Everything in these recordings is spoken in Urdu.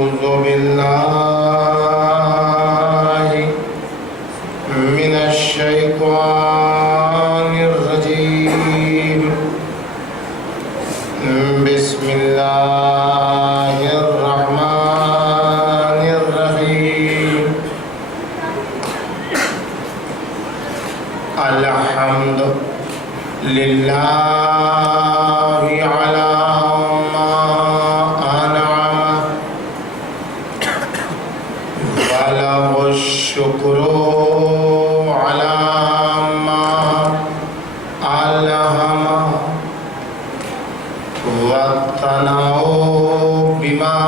أعوذ بالله من الشيطان الرجيم. بسم الله الرحمن الرحيم. الحمد لله على ما أنعم وله الشكر على ما ألهم والثناء بما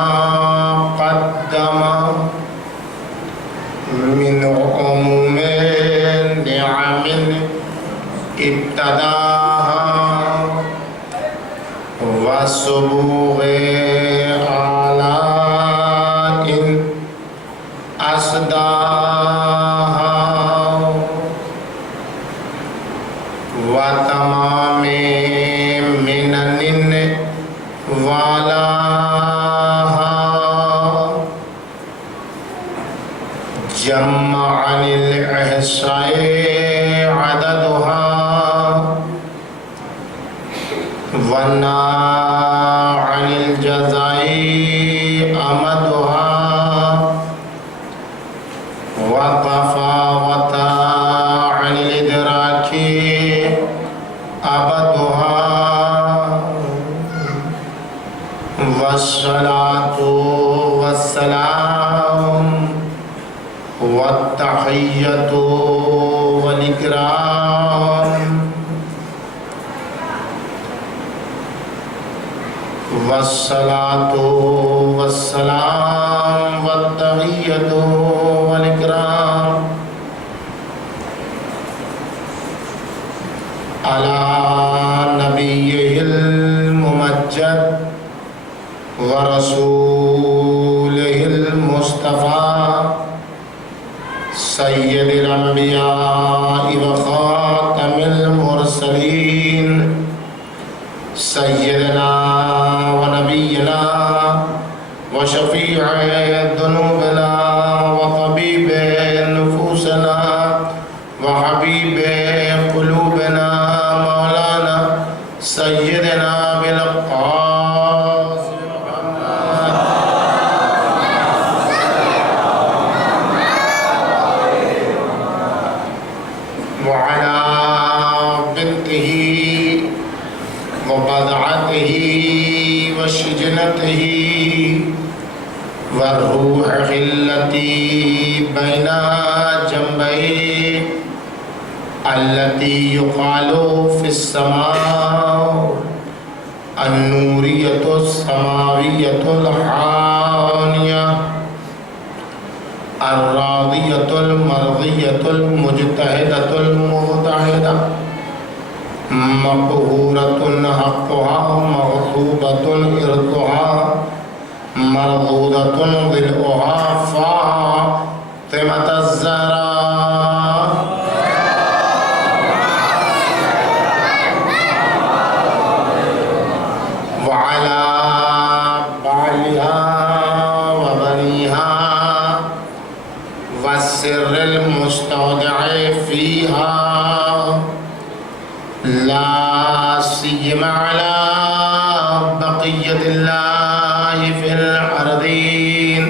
قدم من عموم نعم ابتداها وسبوغ آلاء أسداها وتمام منن والاها جمع عن الإحصاء عددها ونا عن الجزاء أمدها وتفاوت عن الإدراك أبدها والصلاة والسلام والتحية والإكرام والصلاة والسلام والتحية والإكرام على نبيه الممجد ورسوله المصطفى سيد الأنبياء وخاتم المرسلين سيدنا ونبينا وشفيع ذنوبنا وطبيب نفوسنا وحبيب قلوبنا مولانا سيدنا بالقاسم وعلى بنته وبضعته وشجنته والروح التي بين جنبيه التي يقال في السماء النورية السماوية الحانية الراضية المرضية المجتهدة المجتهدة مقهورة حقها مغصوبة إرضها مردودة ظلؤها فاطمة الزهراء وعلى بعلها وبنيها والسر المستودع فيها لا سيما على بقية الله في الأرضين.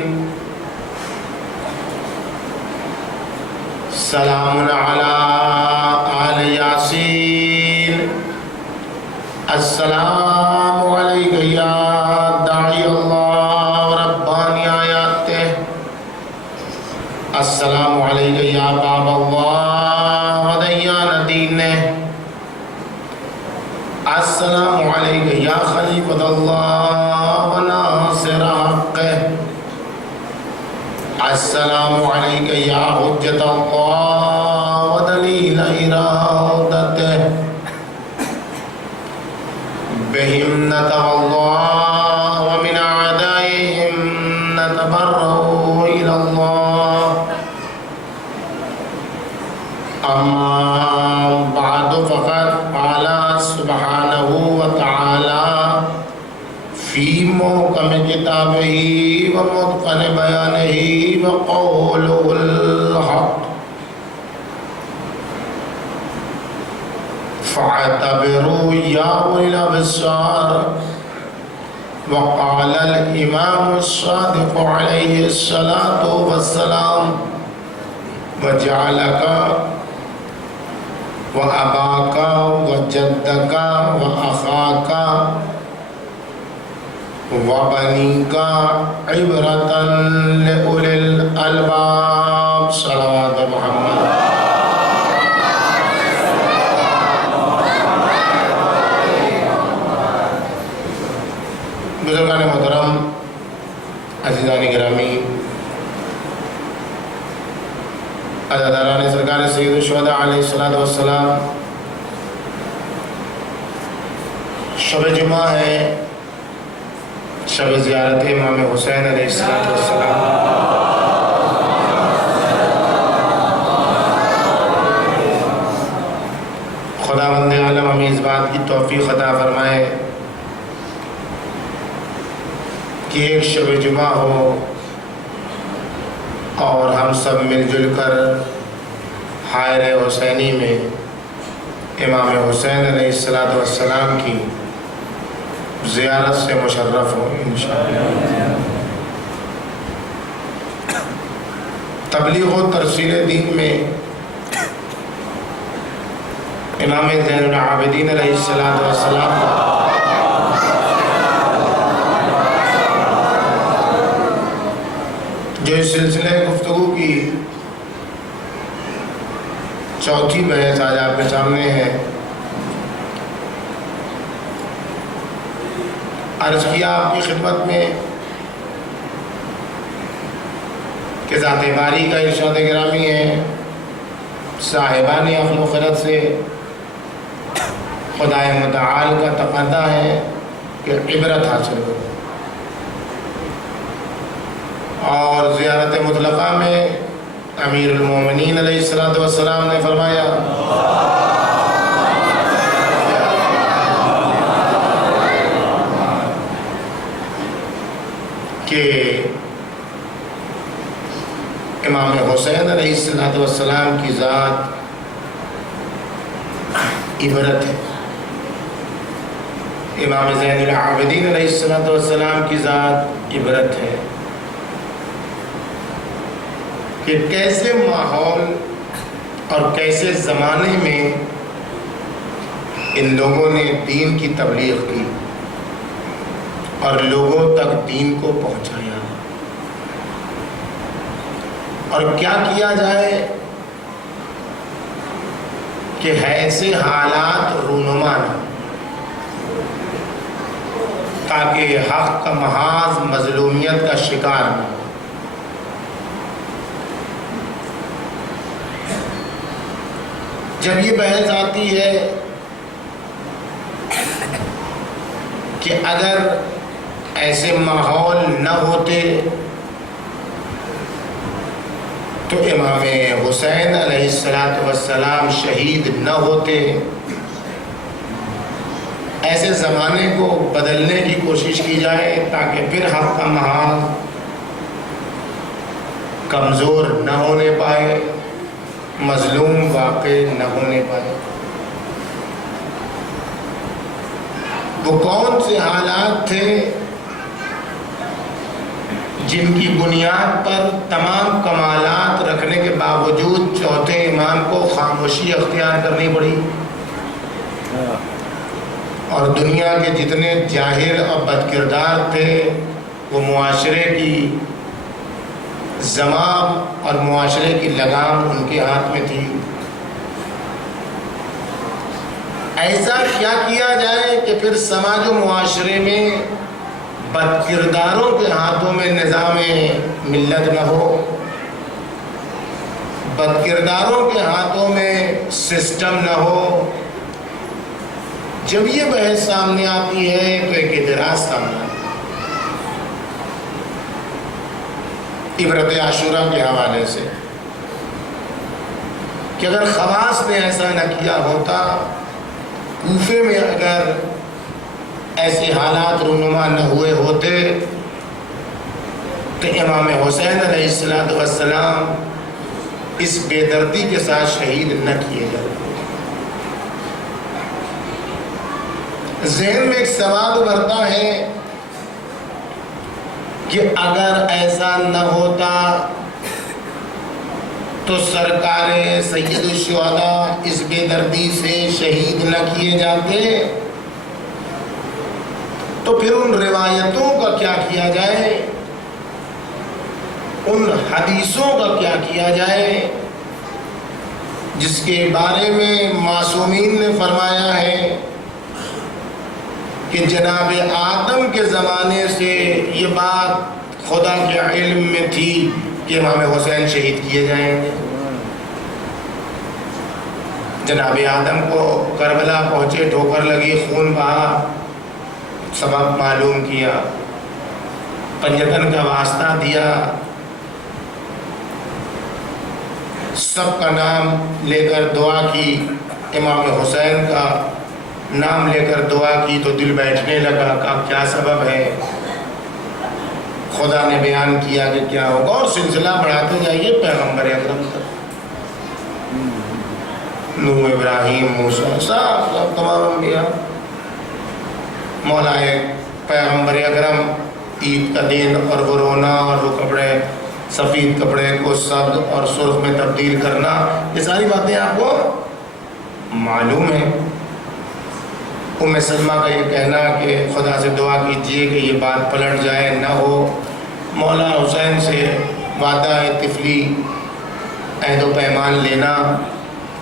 سلام على آل ياسين. السلام عليك يا داعي الله ورباني آياته. السلام عليك يا باب الله وديان دينه. السلام عليك يا خليفة الله وناصر حقه. السلام عليك يا حجة الله ودليل إرادته. بهم نتولى ومن أعدائهم نتبرأ إلى الله. أما بعد فقد قال سبحانه وتعالى في محکم کتابہ ومتقن بیانہ وقولہ الحق فاعتبروا یا اولی الابصار وقال الامام الصادق علیہ الصلاة والسلام وجعلک واباک وجدک واخاک وبنیک عبرۃ لأولی الالباب صلوات محمد۔ بزرگان محترم، عزیزان گرامی، عزاداران سرکار سید الشہداء علیہ السلام، شب جمعہ ہے، شب زیارت امام حسین علیہ السلام۔ خداوند عالم ہمیں اس بات کی توفیق عطا فرمائے کہ ایک شب جمعہ ہو اور ہم سب مل جل کر حائر حسینی میں امام حسین علیہ السلام کی زیارت سے مشرف ہو انشاءاللہ۔ تبلیغ و ترسیل دین میں امام زین العابدین علیہ السلام جو اس سلسلہ گفتگو کی چوتھی بحث آج آپ کے سامنے ہے، عرض کیا آپ کی خدمت میں کہ ذات باری کا ارشاد گرامی ہے، صاحبان عقل و خرد سے خدائے متعال کا تقاضا ہے کہ عبرت حاصل کرو، اور زیارت مطلقہ میں امیر المومنین علیہ السلام نے فرمایا کہ امام حسین علیہ السلام کی ذات عبرت ہے، امام زین العابدین علیہ السلام کی ذات عبرت ہے کہ کیسے ماحول اور کیسے زمانے میں ان لوگوں نے دین کی تبلیغ کی اور لوگوں تک دین کو پہنچایا، اور کیا کیا جائے کہ ایسے حالات رونما نہ تاکہ حق کا محاذ مظلومیت کا شکار نہ ہو۔ جب یہ بحث آتی ہے کہ اگر ایسے ماحول نہ ہوتے تو امام حسین علیہ السلام شہید نہ ہوتے، ایسے زمانے کو بدلنے کی کوشش کی جائے تاکہ پھر حق کا محاذ کمزور نہ ہونے پائے، مظلوم واقع نہ ہونے پائے۔ وہ کون سے حالات تھے جن کی بنیاد پر تمام کمالات رکھنے کے باوجود چوتھے امام کو خاموشی اختیار کرنی پڑی، اور دنیا کے جتنے جاہل اور بد کردار تھے وہ معاشرے کی زمام اور معاشرے کی لگام ان کے ہاتھ میں تھی؟ ایسا کیا کیا جائے کہ پھر سماج و معاشرے میں بد کرداروں کے ہاتھوں میں نظام ملت نہ ہو، بد کرداروں کے ہاتھوں میں سسٹم نہ ہو؟ جب یہ بحث سامنے آتی ہے تو ایک اعتراض سامنے آتا ہے عبرت عاشوراء کے حوالے سے کہ اگر خواص نے ایسا نہ کیا ہوتا، کوفے میں اگر ایسے حالات رونما نہ ہوئے ہوتے تو امام حسین علیہ السلام اس بے دردی کے ساتھ شہید نہ کیے جاتے۔ ذہن میں ایک سوال ابھرتا ہے کہ اگر ایسا نہ ہوتا تو سرکار سید الشہداء اس بے دردی سے شہید نہ کیے جاتے، تو پھر ان روایتوں کا کیا کیا جائے، ان حدیثوں کا کیا کیا جائے جس کے بارے میں معصومین نے فرمایا ہے کہ جناب آدم کے زمانے سے یہ بات خدا کے علم میں تھی کہ امام حسین شہید کیے جائیں گے۔ جناب آدم کو کربلا پہنچے، ٹھوکر لگی، خون بہا، سبب معلوم کیا، پنجتن کا واسطہ دیا، سب کا نام لے کر دعا کی، امام حسین کا نام لے کر دعا کی تو دل بیٹھنے لگا کہ کیا سبب ہے۔ خدا نے بیان کیا کہ کیا ہوگا، اور سلسلہ بڑھاتے جائیے پیغمبر اکرم تک، نوح، ابراہیم، موسیٰ، سب تمام انبیاء۔ مولا پیغمبر اکرم عید کا دن اور وہ رونا اور وہ کپڑے، سفید کپڑے کو سبز اور سرخ میں تبدیل کرنا، یہ ساری باتیں آپ کو معلوم ہیں۔ ام سلمہ کا یہ کہنا کہ خدا سے دعا کیجئے کہ یہ بات پلٹ جائے، نہ ہو، مولا حسین سے وعدہ طفلی، عہد و پیمان لینا،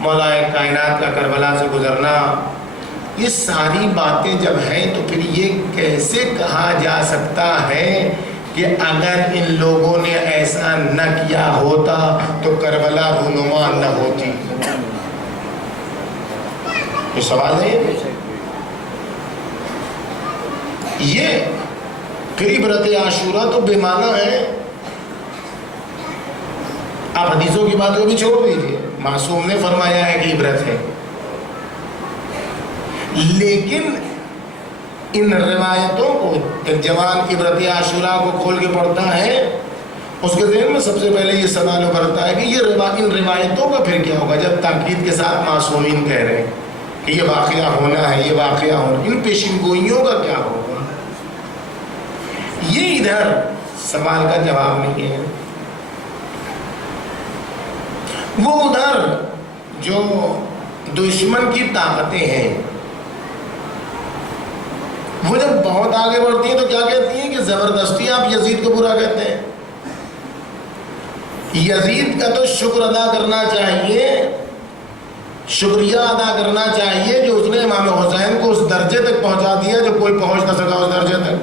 مولا کائنات کا کربلا سے گزرنا، یہ ساری باتیں جب ہیں تو پھر یہ کیسے کہا جا سکتا ہے کہ اگر ان لوگوں نے ایسا نہ کیا ہوتا تو کربلا رونما نہ ہوتی؟ یہ سوال ہے۔ یہ پھر عبرت عاشورہ تو بے معنی ہے۔ آپ حدیثوں کی بات کو بھی چھوڑ دیجیے، معصوم نے فرمایا ہے کہ عبرت ہے، لیکن ان روایتوں کو ایک جوان عبرت عاشورہ کو کھول کے پڑھتا ہے، اس کے ذہن میں سب سے پہلے یہ سوال ابھرتا ہے کہ یہ ان روایتوں کا پھر کیا ہوگا جب تاکید کے ساتھ معصومین کہہ رہے ہیں کہ یہ واقعہ ہونا ہے، یہ واقعہ ہونا، ان پیشن گوئیوں کا کیا ہوگا؟ یہ ادھر سوال کا جواب نہیں ہے۔ وہ ادھر جو دشمن کی طاقتیں ہیں وہ جب بہت آگے بڑھتی ہیں تو کیا کہتی ہیں کہ زبردستی آپ یزید کو برا کہتے ہیں۔ یزید کا تو شکر ادا کرنا چاہیے، شکریہ ادا کرنا چاہیے جو اس نے امام حسین کو اس درجے تک پہنچا دیا جو کوئی پہنچ نہ سکا اس درجے تک۔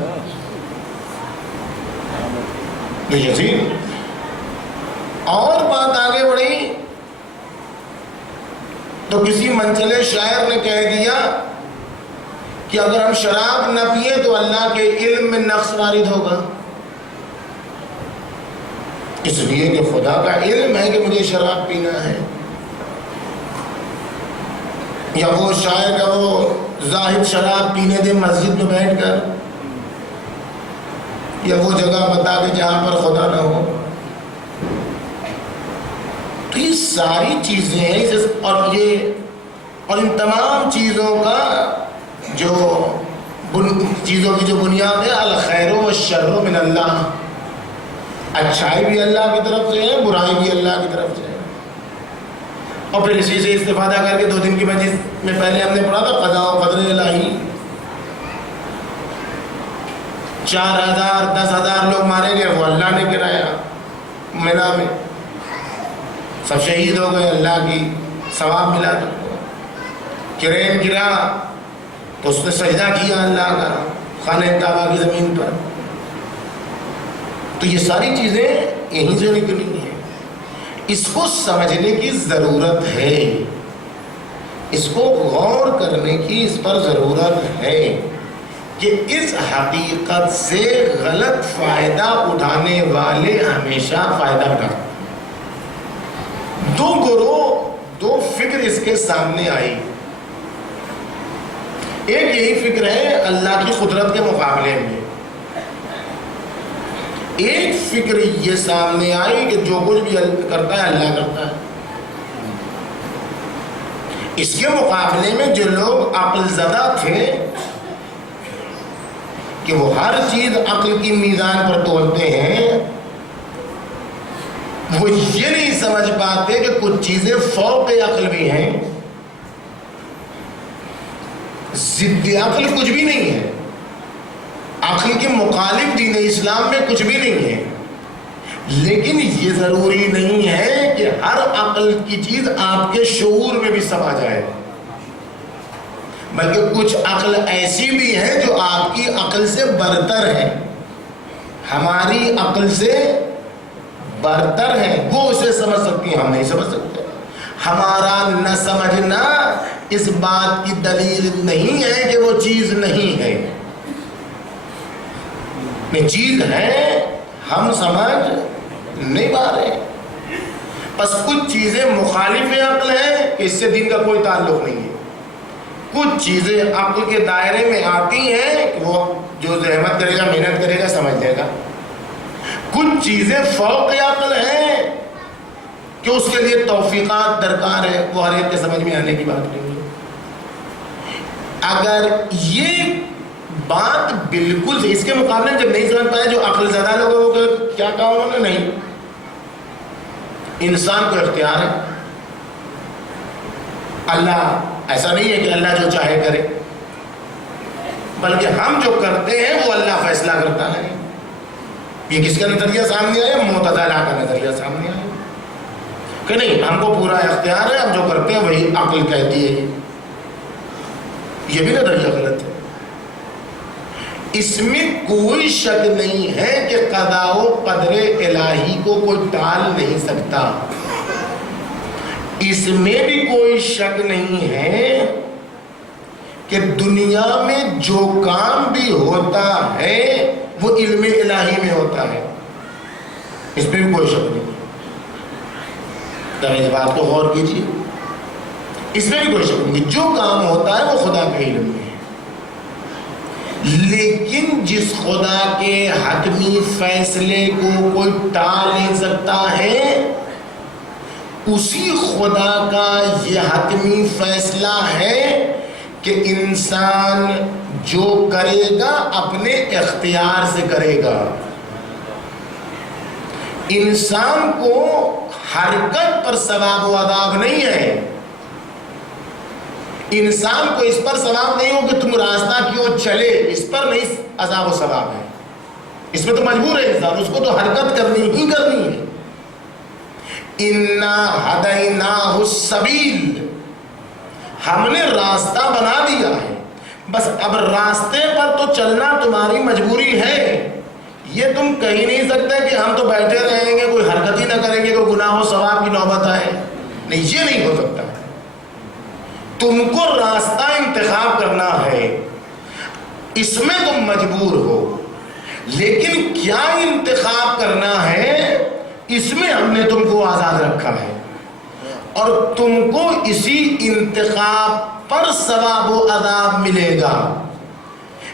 یزید اور بات آگے بڑھی تو کسی منچلے شاعر نے کہہ دیا کہ اگر ہم شراب نہ پیئیں تو اللہ کے علم میں نقص وارد ہوگا، اس لیے کہ خدا کا علم ہے کہ مجھے شراب پینا ہے۔ یا وہ شاعر کا وہ زاہد شراب پینے دے مسجد میں بیٹھ کر، یا وہ جگہ بتا دے جہاں پر خدا نہ ہو۔ تو یہ ساری چیزیں ہیں، اور ان تمام چیزوں کا چیزوں کی جو بنیاد ہے الخیر والشر من اللہ، اچھائی بھی اللہ کی طرف سے ہے، برائی بھی اللہ کی طرف سے ہے۔ اور پھر اسی سے استفادہ کر کے 2 دن کی مجلس میں پہلے ہم نے پڑھا تھا قضاء و قدر الہی، 4000 10,000 لوگ مارے گئے، وہ اللہ نے گرایا مینا میں، سب شہید ہو گئے، اللہ کی ثواب ملا۔ کرین گرا تو اس نے سجدہ کیا اللہ کا خانہ کعبہ کی زمین پر۔ تو یہ ساری چیزیں یہیں سے نکلی ہیں، اس کو سمجھنے کی ضرورت ہے، اس کو غور کرنے کی اس پر ضرورت ہے کہ اس حقیقت سے غلط فائدہ اٹھانے والے ہمیشہ فائدہ اٹھاتے ہیں۔ 2 گروہ، 2 فکر اس کے سامنے آئی۔ ایک یہی فکر ہے اللہ کی قدرت کے مقابلے میں، ایک فکر یہ سامنے آئی کہ جو کچھ بھی کرتا ہے اللہ کرتا ہے۔ اس کے مقابلے میں جو لوگ عقل زدہ تھے کہ وہ ہر چیز عقل کی میزان پر تولتے ہیں، وہ یہ نہیں سمجھ پاتے کہ کچھ چیزیں فوق عقل بھی ہیں، ضد عقل کچھ بھی نہیں ہے، عقل کے مخالف دین اسلام میں کچھ بھی نہیں ہے، لیکن یہ ضروری نہیں ہے کہ ہر عقل کی چیز آپ کے شعور میں بھی سما جائے، بلکہ کچھ عقل ایسی بھی ہے جو آپ کی عقل سے برتر ہے، ہماری عقل سے برتر ہے، وہ اسے سمجھ سکتی ہیں، ہم نہیں سمجھ سکتے۔ ہمارا نہ سمجھنا اس بات کی دلیل نہیں ہے کہ وہ چیز نہیں ہے، چیز ہے، ہم سمجھ نہیں پا رہے۔ بس کچھ چیزیں مخالف عقل ہیں کہ اس سے دین کا کوئی تعلق نہیں ہے، کچھ چیزیں عقل کے دائرے میں آتی ہیں کہ وہ جو زحمت کرے گا، محنت کرے گا، سمجھ لے گا، کچھ چیزیں فوق عقل ہیں کہ اس کے لیے توفیقات درکار ہے، وہ ہر ایک کے سمجھ میں آنے کی بات نہیں ہے۔ اگر یہ بات بالکل اس کے مقابلے جب نہیں سمجھ پائے جو عقل زدہ لوگوں کو، کیا کہا انہوں نے؟ نہیں، انسان کو اختیار ہے، اللہ ایسا نہیں ہے کہ اللہ جو چاہے کرے، بلکہ ہم جو کرتے ہیں وہ اللہ فیصلہ کرتا ہے۔ یہ کس کا نظریہ سامنے آیا؟ معتزلہ کا نظریہ سامنے آیا کہ نہیں، ہم کو پورا اختیار ہے، ہم جو کرتے ہیں وہی عقل کہتی ہے۔ یہ بھی نظریہ غلط ہے۔ اس میں کوئی شک نہیں ہے کہ قضاء و قدر الہی کو کوئی ٹال نہیں سکتا، اس میں بھی کوئی شک نہیں ہے کہ دنیا میں جو کام بھی ہوتا ہے وہ علم الہی میں ہوتا ہے، اس میں بھی کوئی شک نہیں۔ ذرا اس بات کو غور کیجیے، اس میں بھی کوئی شک نہیں، جو کام ہوتا ہے وہ خدا کے علم میں ہے، لیکن جس خدا کے حتمی فیصلے کو کوئی ٹال نہیں سکتا ہے، اسی خدا کا یہ حتمی فیصلہ ہے کہ انسان جو کرے گا اپنے اختیار سے کرے گا۔ انسان کو حرکت پر ثواب و عذاب نہیں ہے، انسان کو اس پر ثواب نہیں ہو کہ تم راستہ کیوں چلے، اس پر نہیں عذاب و ثواب ہے، اس میں تو مجبور ہے انسان، اس کو تو حرکت کرنی ہی کرنی ہے۔ اِنَّا هَدَيْنَاهُ السَّبِيلَ، ہم نے راستہ بنا دیا ہے، بس اب راستے پر تو چلنا تمہاری مجبوری ہے، یہ تم کہہ نہیں سکتے کہ ہم تو بیٹھے رہیں گے، کوئی حرکت ہی نہ کریں گے، کوئی گناہ و ثواب کی نوبت آئے، نہیں، یہ نہیں ہو سکتا۔ تم کو راستہ انتخاب کرنا ہے، اس میں تم مجبور ہو، لیکن کیا انتخاب کرنا ہے اس میں ہم نے تم کو آزاد رکھا ہے، اور تم کو اسی انتخاب پر ثواب و عذاب ملے گا۔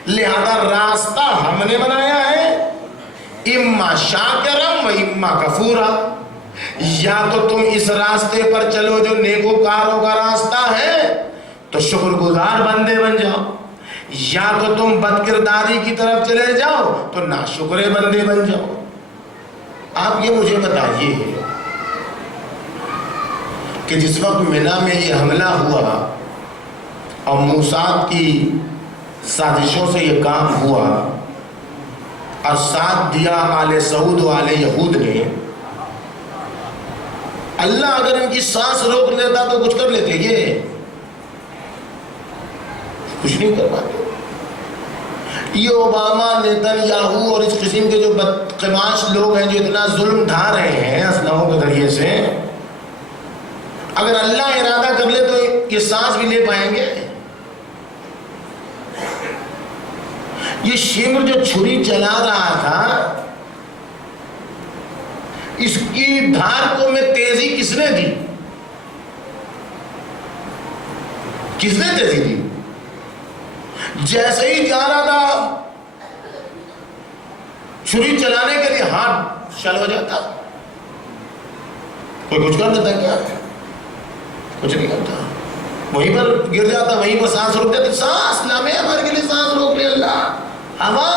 لہذا راستہ ہم نے بنایا ہے، اما شاکرم و اما کفورا، یا تو تم اس راستے پر چلو جو نیکوکاروں کا راستہ ہے تو شکر گزار بندے بن جاؤ، یا تو تم بد کرداری کی طرف چلے جاؤ تو ناشکرے بندے بن جاؤ۔ آپ یہ مجھے بتائیے کہ جس وقت منی میں یہ حملہ ہوا اور موساد کی سازشوں سے یہ کام ہوا اور ساتھ دیا آل سعود و آل یہود نے، اللہ اگر ان کی سانس روک لیتا تو کچھ کر لیتے، یہ کچھ نہیں کر پاتے۔ یہ اوباما، نیتن یاہو اور اس قسم کے جو بدقماش لوگ ہیں جو اتنا ظلم ڈھا رہے ہیں اسلحوں کے ذریعے سے، اگر اللہ ارادہ کر لے تو یہ سانس بھی لے پائیں گے؟ یہ شمر جو چھری چلا رہا تھا، اس کی دھار کو میں تیزی کس نے دی؟ کس نے تیزی دی؟ جیسے ہی جا رہا تھا چھری چلانے کے لیے ہاتھ شل ہو جاتا. کوئی کچھ کر دیتا کیا؟ کچھ نہیں کرتا. وہیں پر گر جاتا, وہیں پر سانس روک جاتی. سانس نامے ہمارے کے لیے سانس روک لے اللہ. ہوا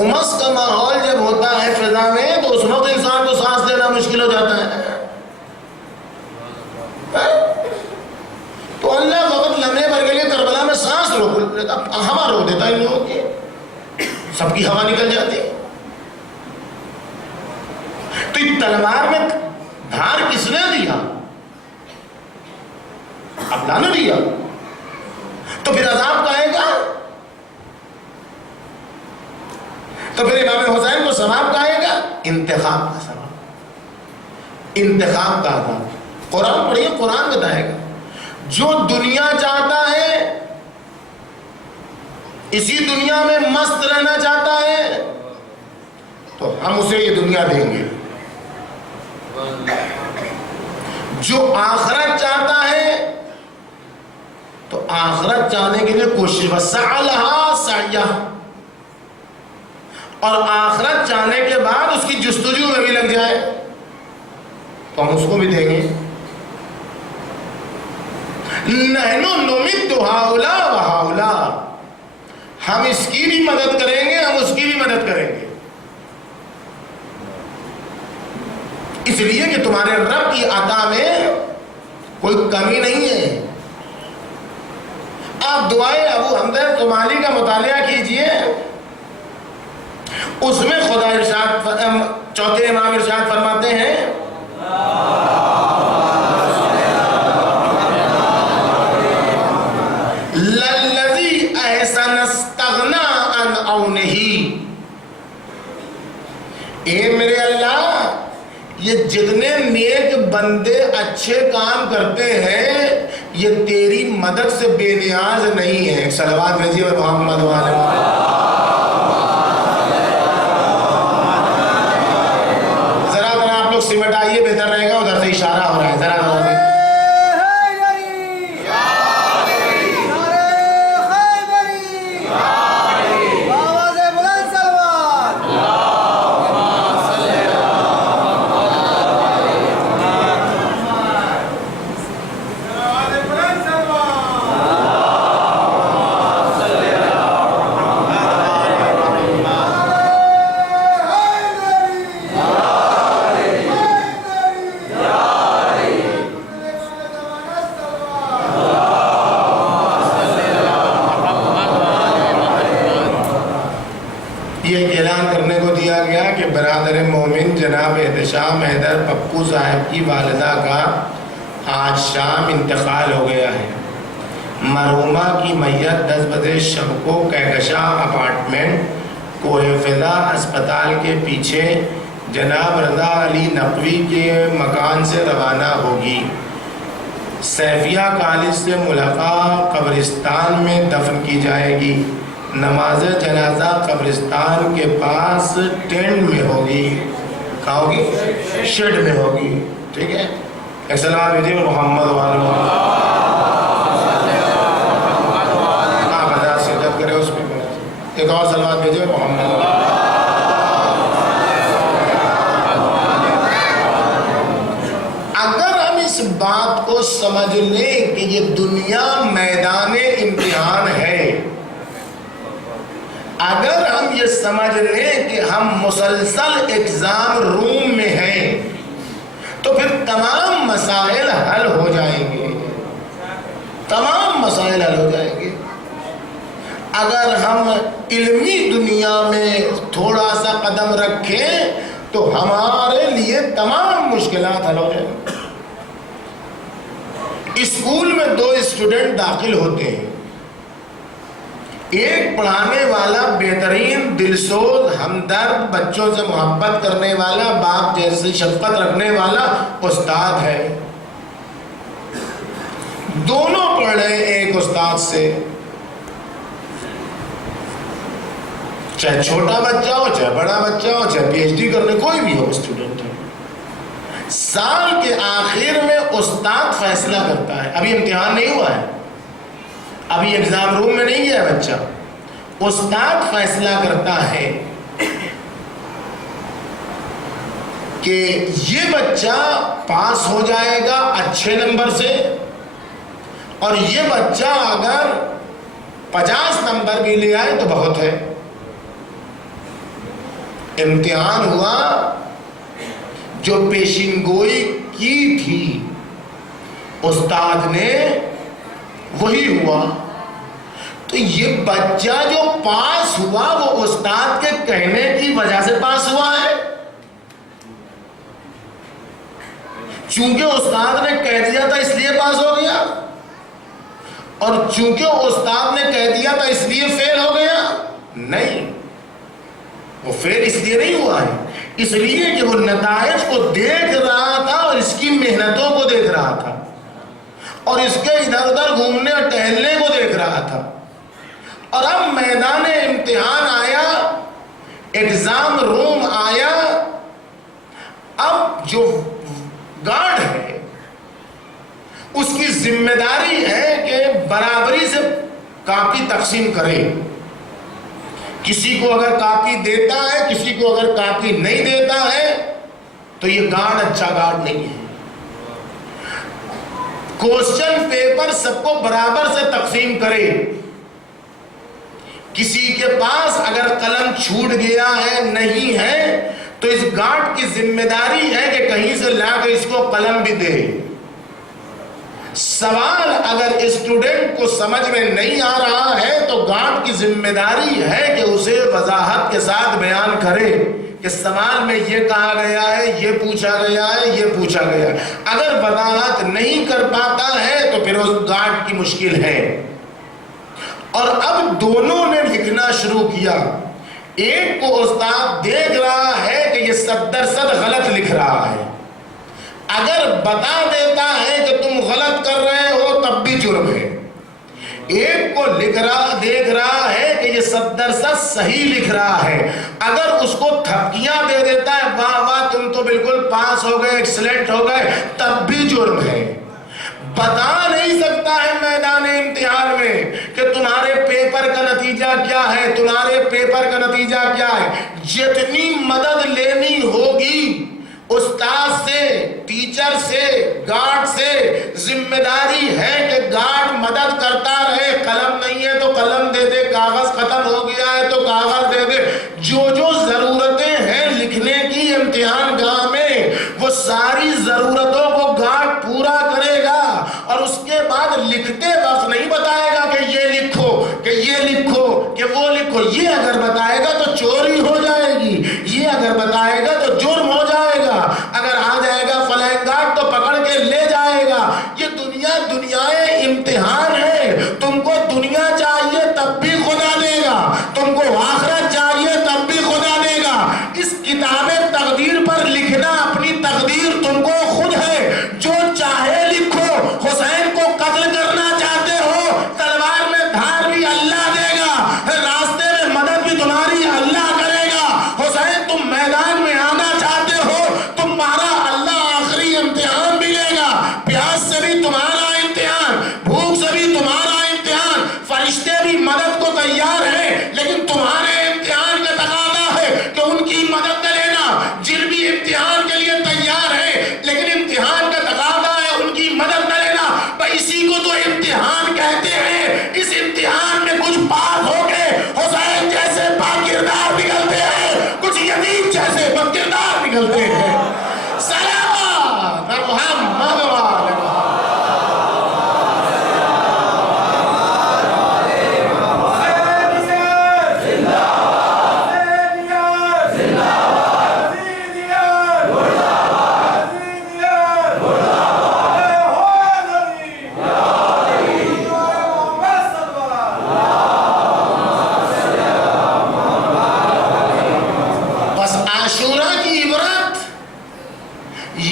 امس کا ماحول جب ہوتا ہے فضا میں تو اس وقت انسان کو سانس لینا مشکل ہو جاتا ہے. تو اللہ وقت لمحے بھر کے لیے کربلا میں سانس روک دیتا, ہوا روک دیتا ان لوگوں کی, سب کی ہوا نکل جاتی. تو تلوار میں دھار کس نے دیا؟ اللہ نے دیا. تو پھر عذاب کا آئے گا, تو پھر امام حسین کو ثواب کا آئے گا. انتخاب کا ثواب, انتخاب کا عذاب. قرآن پڑھیے, قرآن بتائے گا. جو دنیا چاہتا ہے, اسی دنیا میں مست رہنا چاہتا ہے, تو ہم اسے یہ دنیا دیں گے. جو آخرت چاہتا ہے تو آخرت چاہنے کے لیے کوشش, وسعی لہا سعیہا, اور آخرت چاہنے کے بعد اس کی جستجو میں بھی لگ جائے تو ہم اس کو بھی دیں گے. نحن نمد ہؤلاء وہؤلاء, ہم اس کی بھی مدد کریں گے, ہم اس کی بھی مدد کریں گے. اس لیے کہ تمہارے رب کی عطا میں کوئی کمی نہیں ہے. آپ دعائے ابو حمزہ کمالی کا مطالعہ کیجئے, اس میں خدا ارشاد, چوتھے امام ارشاد فرماتے ہیں للذی احسن استغنا عن عونہ, اے میرے اللہ یہ جتنے نیک بندے اچھے کام کرتے ہیں یہ تیری مدد سے بے نیاز نہیں ہے. صلوات بھیجیے محمد والے محمد. ذرا آپ لوگ سمٹ آئیے, بہتر رہے گا, ادھر سے اشارہ ہو رہا ہے. ذرا برادر مومن جناب احتشام حیدر پپو صاحب کی والدہ کا آج شام انتقال ہو گیا ہے. مرحومہ کی میت 10 بجے شب کو کہکشاں اپارٹمنٹ کوہ فضا اسپتال کے پیچھے جناب رضا علی نقوی کے مکان سے روانہ ہوگی. سیفیہ کالج سے ملحقہ قبرستان میں دفن کی جائے گی. نماز جنازہ قبرستان کے پاس ٹینٹ میں ہوگی. کہاں ہوگی؟ شیڈ میں ہوگی. ٹھیک ہے, ایک سلام بھیجیے محمد والے محمد. آپ ہزار سے جب کرے اس پہ ایک اور سلام بھیجیے محمد. اگر ہم اس بات کو سمجھ لیں کہ یہ دنیا میدان امتحان ہے, اگر ہم یہ سمجھ لیں کہ ہم مسلسل ایگزام روم میں ہیں, تو پھر تمام مسائل حل ہو جائیں گے. تمام مسائل حل ہو جائیں گے. اگر ہم علمی دنیا میں تھوڑا سا قدم رکھیں تو ہمارے لیے تمام مشکلات حل ہو جائیں گے. اسکول میں 2 اسٹوڈنٹ داخل ہوتے ہیں. ایک پڑھانے والا بہترین دلسوز ہمدرد بچوں سے محبت کرنے والا باپ جیسی شفقت رکھنے والا استاد ہے. دونوں پڑھ رہے ہیں ایک استاد سے, چاہے چھوٹا بچہ ہو چاہے بڑا بچہ ہو چاہے پی ایچ ڈی کرنے کوئی بھی ہو اسٹوڈنٹ ہے. سال کے آخر میں استاد فیصلہ کرتا ہے, ابھی امتحان نہیں ہوا ہے, ابھی ایگزام روم میں نہیں گیا بچہ، استاد فیصلہ کرتا ہے کہ یہ بچہ پاس ہو جائے گا اچھے نمبر سے، اور یہ بچہ اگر 50 نمبر بھی لے آئے تو بہت ہے۔ امتحان ہوا، جو پیشین گوئی کی تھی استاد نے وہی ہوا، تو یہ بچہ جو پاس ہوا وہ استاد کے کہنے کی وجہ سے پاس ہوا ہے، چونکہ استاد نے کہہ دیا تھا اس لیے پاس ہو گیا، اور چونکہ استاد نے کہہ دیا تھا اس لیے فیل ہو گیا؟ نہیں، وہ فیل اس لیے نہیں ہوا ہے، اس لیے کہ وہ نتائج کو دیکھ رہا تھا اور اس کی محنتوں کو دیکھ رہا تھا، اور اس کے ادھر ادھر گھومنے اور ٹہلنے کو دیکھ رہا تھا۔ اور اب میدان امتحان آیا، ایگزام روم آیا، اب جو گارڈ ہے اس کی ذمہ داری ہے کہ برابری سے کاپی تقسیم کرے، کسی کو اگر کاپی دیتا ہے، کسی کو اگر کاپی نہیں دیتا ہے تو یہ گارڈ اچھا گارڈ نہیں ہے۔ کوسچن پیپر سب کو برابر سے تقسیم کرے، کسی کے پاس اگر قلم چھوٹ گیا ہے، نہیں ہے، تو اس گارڈ کی ذمہ داری ہے کہ کہیں سے لا کے اس کو قلم بھی دے۔ سوال اگر اسٹوڈنٹ کو سمجھ میں نہیں آ رہا ہے تو گارڈ کی ذمہ داری ہے کہ اسے وضاحت کے ساتھ بیان کرے کہ سوال میں یہ کہا گیا ہے، یہ پوچھا گیا ہے، یہ پوچھا گیا ہے۔ اگر وضاحت نہیں کر پاتا ہے تو پھر اس گارڈ کی مشکل ہے۔ اور اب دونوں نے لکھنا شروع کیا، ایک کو استاد دیکھ رہا ہے کہ یہ 70% غلط لکھ رہا ہے، اگر بتا دیتا ہے کہ تم غلط کر رہے ہو تب بھی جرم ہے، ایک کو دیکھ رہا ہے کہ یہ 70% صحیح لکھ رہا ہے، اگر اس کو تھپکیاں دے دیتا ہے، واہ واہ تم تو بالکل پاس ہو گئے، ایکسلنٹ ہو گئے، تب بھی جرم ہے۔ بتا نہیں سکتا ہے میدان امتحان میں کہ تمہارے پیپر کا نتیجہ کیا ہے، تمہارے پیپر کا نتیجہ کیا ہے۔ جتنی مدد لینی ہوگی استاد سے، ٹیچر سے، گارڈ سے، ذمہ داری ہے کہ گارڈ مدد کرتا رہے، قلم نہیں ہے تو قلم دے دے، کاغذ ختم ہو گیا ہے تو کاغذ دے دے، جو جو ضرورتیں ہیں لکھنے کی امتحان گاہ میں وہ ساری ضرورتوں کو گارڈ پورا کرے گا، اور اس کے بعد لکھتے وقت نہیں بتائے گا کہ یہ لکھو، کہ یہ لکھو، کہ وہ لکھو۔ یہ اگر بتائے گا تو چوری ہو جائے گی، یہ اگر بتائے گا تو جرم ہو جائے گا، اگر آ جائے گا فلائنگ گارڈ تو پکڑ کے لے جائے گا۔ یہ دنیا امتحان ہے، تم کو دنیا چاہیے تب بھی خدا دے گا، تم کو آخرت چاہیے تب بھی خدا دے گا۔ اس کتاب تقدیر پر لکھنا اپنی تقدیر تم کو خود ہے، جو چاہے لکھو۔ حسین کو قتل کرنا چاہتے ہو، تلوار میں دھار بھی اللہ دے گا، راستے میں مدد بھی تمہاری اللہ کرے گا۔ حسین تم میدان میں آنا چاہتے ہو، تمہارا اللہ آخری امتحان بھی لے گا، پیاس سے بھی تمہارا امتحان، بھوک سے بھی تمہارا امتحان، فرشتے بھی مدد کو تیار ہیں، لیکن تمہارے امتحان کا تقاضا ہے کہ ان کی مدد نہ لینا۔ جن بھی امتحان کے لیے تیار ہے لیکن امتحان کا تقاضا ہے ان کی مدد نہ لینا، اسی کو تو امتحان کہتے ہیں۔ اس امتحان میں کچھ پاس ہو کے حسین جیسے پاک کردار نکلتے ہیں، کچھ یتیم جیسے بد کردار نکلتے ہیں۔ سلام محمد وعلی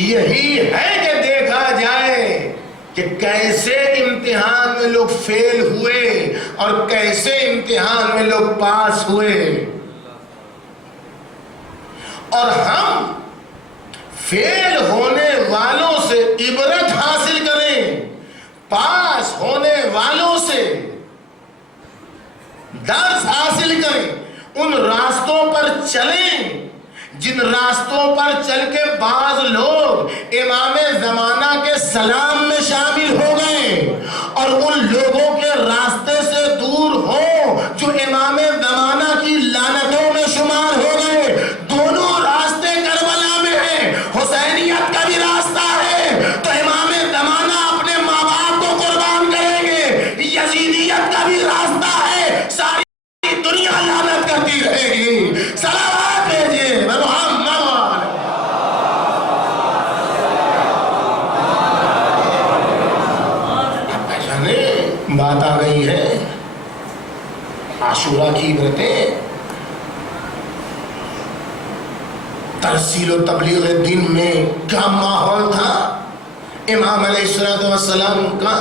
یہی ہے کہ دیکھا جائے کہ کیسے امتحان میں لوگ فیل ہوئے اور کیسے امتحان میں لوگ پاس ہوئے، اور ہم فیل ہونے والوں سے عبرت حاصل کریں، پاس ہونے والوں سے درس حاصل کریں، ان راستوں پر چلیں جن راستوں پر چل کے بعض لوگ امام زمانہ کے سلام میں شامل ہو گئے، اور ان لوگوں کے راستے سے دور ہوں جو امام زمانہ کی لعنتوں میں شمار ہو گئے۔ دونوں راستے کربلا میں ہیں، حسینیت کا بھی راستہ ہے تو امام زمانہ اپنے ماں باپ کو قربان کریں گے، یزیدیت کا بھی راستہ ہے، ساری دنیا لعنت کرتی رہے گی۔ صلوات بھیجیے محمد۔ بات آ گئی ہے عاشورہ کی عبرتیں، ترسیل و تبلیغ دین میں کیا ماحول تھا امام علیہ السلام کا،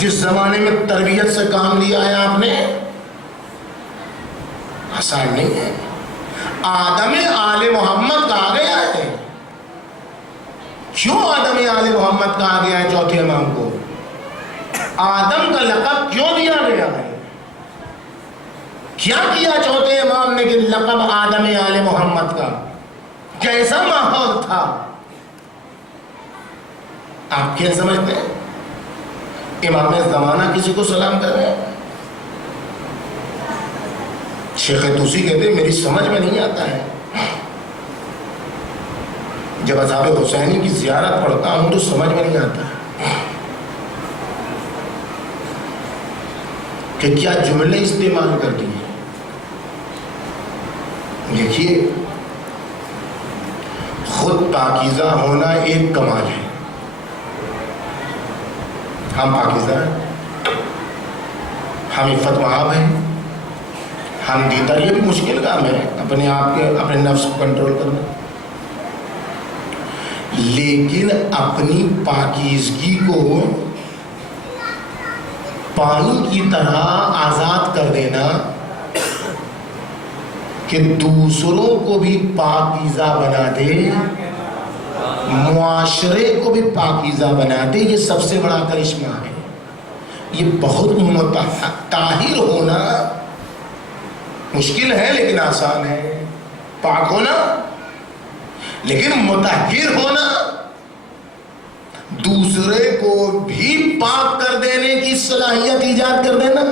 جس زمانے میں تربیت سے کام لیا ہے آپ نے، آسان نہیں ہے۔ آدم آل محمد کہا گیا ہے، کیوں آدم آل محمد کہا گیا ہے چوتھے امام کو؟ آدم کا لقب کیوں دیا گیا ہے؟ کیا کیا چوتھے امام نے کہ لقب آدم آل محمد کا؟ کیسا ماحول تھا؟ آپ کیا سمجھتے ہیں؟ امام زمانہ کسی کو سلام کر رہے ہیں؟ شیخ توسی کہتے ہیں میری سمجھ میں نہیں آتا ہے، جب اصحاب حسینی کی زیارت پڑھتا ہوں تو سمجھ میں نہیں آتا ہے کہ کیا جملے استعمال کر دیے۔ دیکھیے، خود پاکیزہ ہونا ایک کمال ہے، ہم پاکیزہ ہیں، ہم عفت محاب ہیں، ہم دیندار، یہ بھی مشکل کام ہے اپنے آپ کے اپنے نفس کو کنٹرول کرنا، لیکن اپنی پاکیزگی کو پانی کی طرح آزاد کر دینا کہ دوسروں کو بھی پاکیزہ بنا دے، معاشرے کو بھی پاکیزہ بنا دے، یہ سب سے بڑا کرشمہ ہے۔ یہ بہت طاہر ہونا مشکل ہے لیکن آسان ہے، پاک ہونا، لیکن مطہر ہونا، دوسرے کو بھی پاک کر دینے کی صلاحیت ایجاد کر دینا۔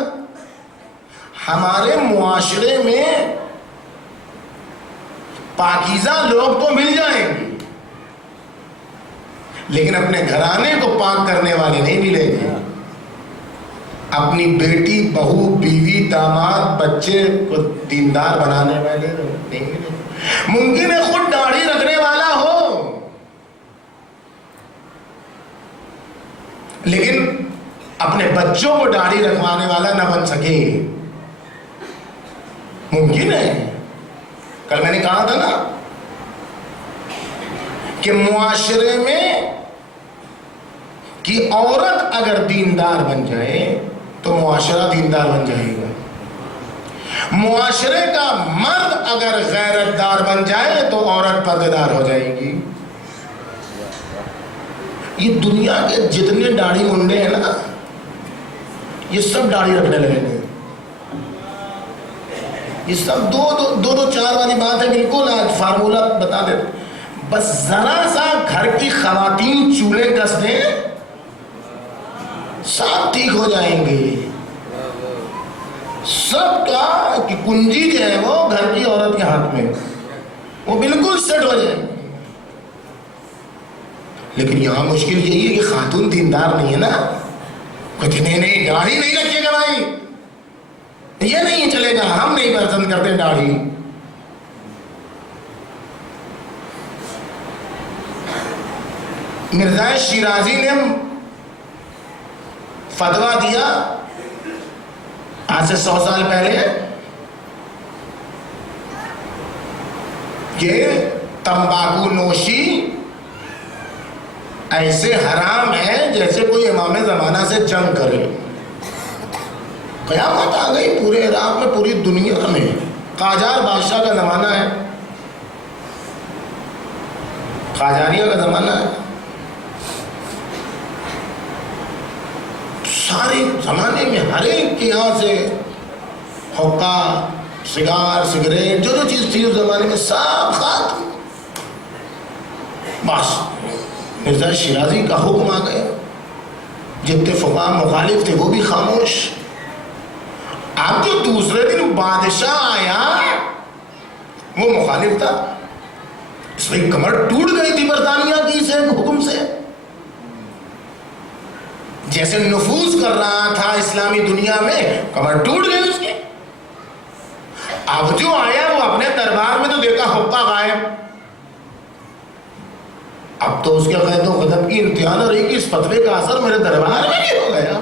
ہمارے معاشرے میں پاکیزہ لوگ تو مل جائیں گے لیکن اپنے گھرانے کو پاک کرنے والے نہیں ملیں گے، اپنی بیٹی، بہو، بیوی، داماد، بچے کو دیندار بنانے والے نہیں ملیں گے۔ ممکن ہے خود داڑھی رکھنے والا ہو لیکن اپنے بچوں کو داڑھی رکھوانے والا نہ بن سکے، ممکن ہے۔ کل میں نے کہا تھا نا کہ معاشرے میں کہ عورت اگر دیندار بن جائے تو معاشرہ دیندار بن جائے گا، معاشرے کا مرد اگر غیرت دار بن جائے تو عورت پردے دار ہو جائے گی۔ یہ دنیا کے جتنے داڑھی منڈے ہیں نا، یہ سب داڑھی رکھنے لگے گے، یہ سب دو چار والی بات ہے، بالکل آج فارمولہ بتا دیتے، بس ذرا سا گھر کی خواتین چولہے کس دیں سب ٹھیک ہو جائیں گے، سب کا کہ کنجی جو ہے وہ گھر کی عورت کے ہاتھ میں، وہ بالکل سیٹ ہو جائے گی۔ لیکن یہاں مشکل یہی ہے کہ خاتون دیندار نہیں ہے نا، کچھ نہیں داڑھی نہیں رکھیے گا بھائی، یہ نہیں چلے گا، ہم نہیں پسند کرتے داڑھی۔ مرزا شیرازی نے فتویٰ دیا آج سے 100 سال پہلے کہ تمباکو نوشی ایسے حرام ہے جیسے کوئی امام زمانہ سے جنگ کرے۔ قیامت آ گئی پورے عراق میں، پوری دنیا میں، قاجار بادشاہ کا زمانہ ہے، قاجاریہ کا زمانہ ہے، سارے زمانے میں ہر ایک کے یہاں سے حقہ، سگار، سگریٹ، جو چیز تھی اس زمانے میں سب ختم. بس مرزا شیرازی کا حکم آ گیا، جتنے فقہا مخالف تھے وہ بھی خاموش. اب جو دوسرے دن بادشاہ آیا وہ مخالف تھا، اس میں کمر ٹوٹ گئی تھی برطانیہ کی سے حکم سے، جیسے نفوذ کر رہا تھا اسلامی دنیا میں، کمر ٹوٹ گئی اس کی. اب جو آیا وہ اپنے دربار میں تو دیکھا حقہ غائب. اب تو اس کے قید و غضب کی امتحان اور ایک اس فتوے کا اثر میرے دربار میں بھی ہو گیا.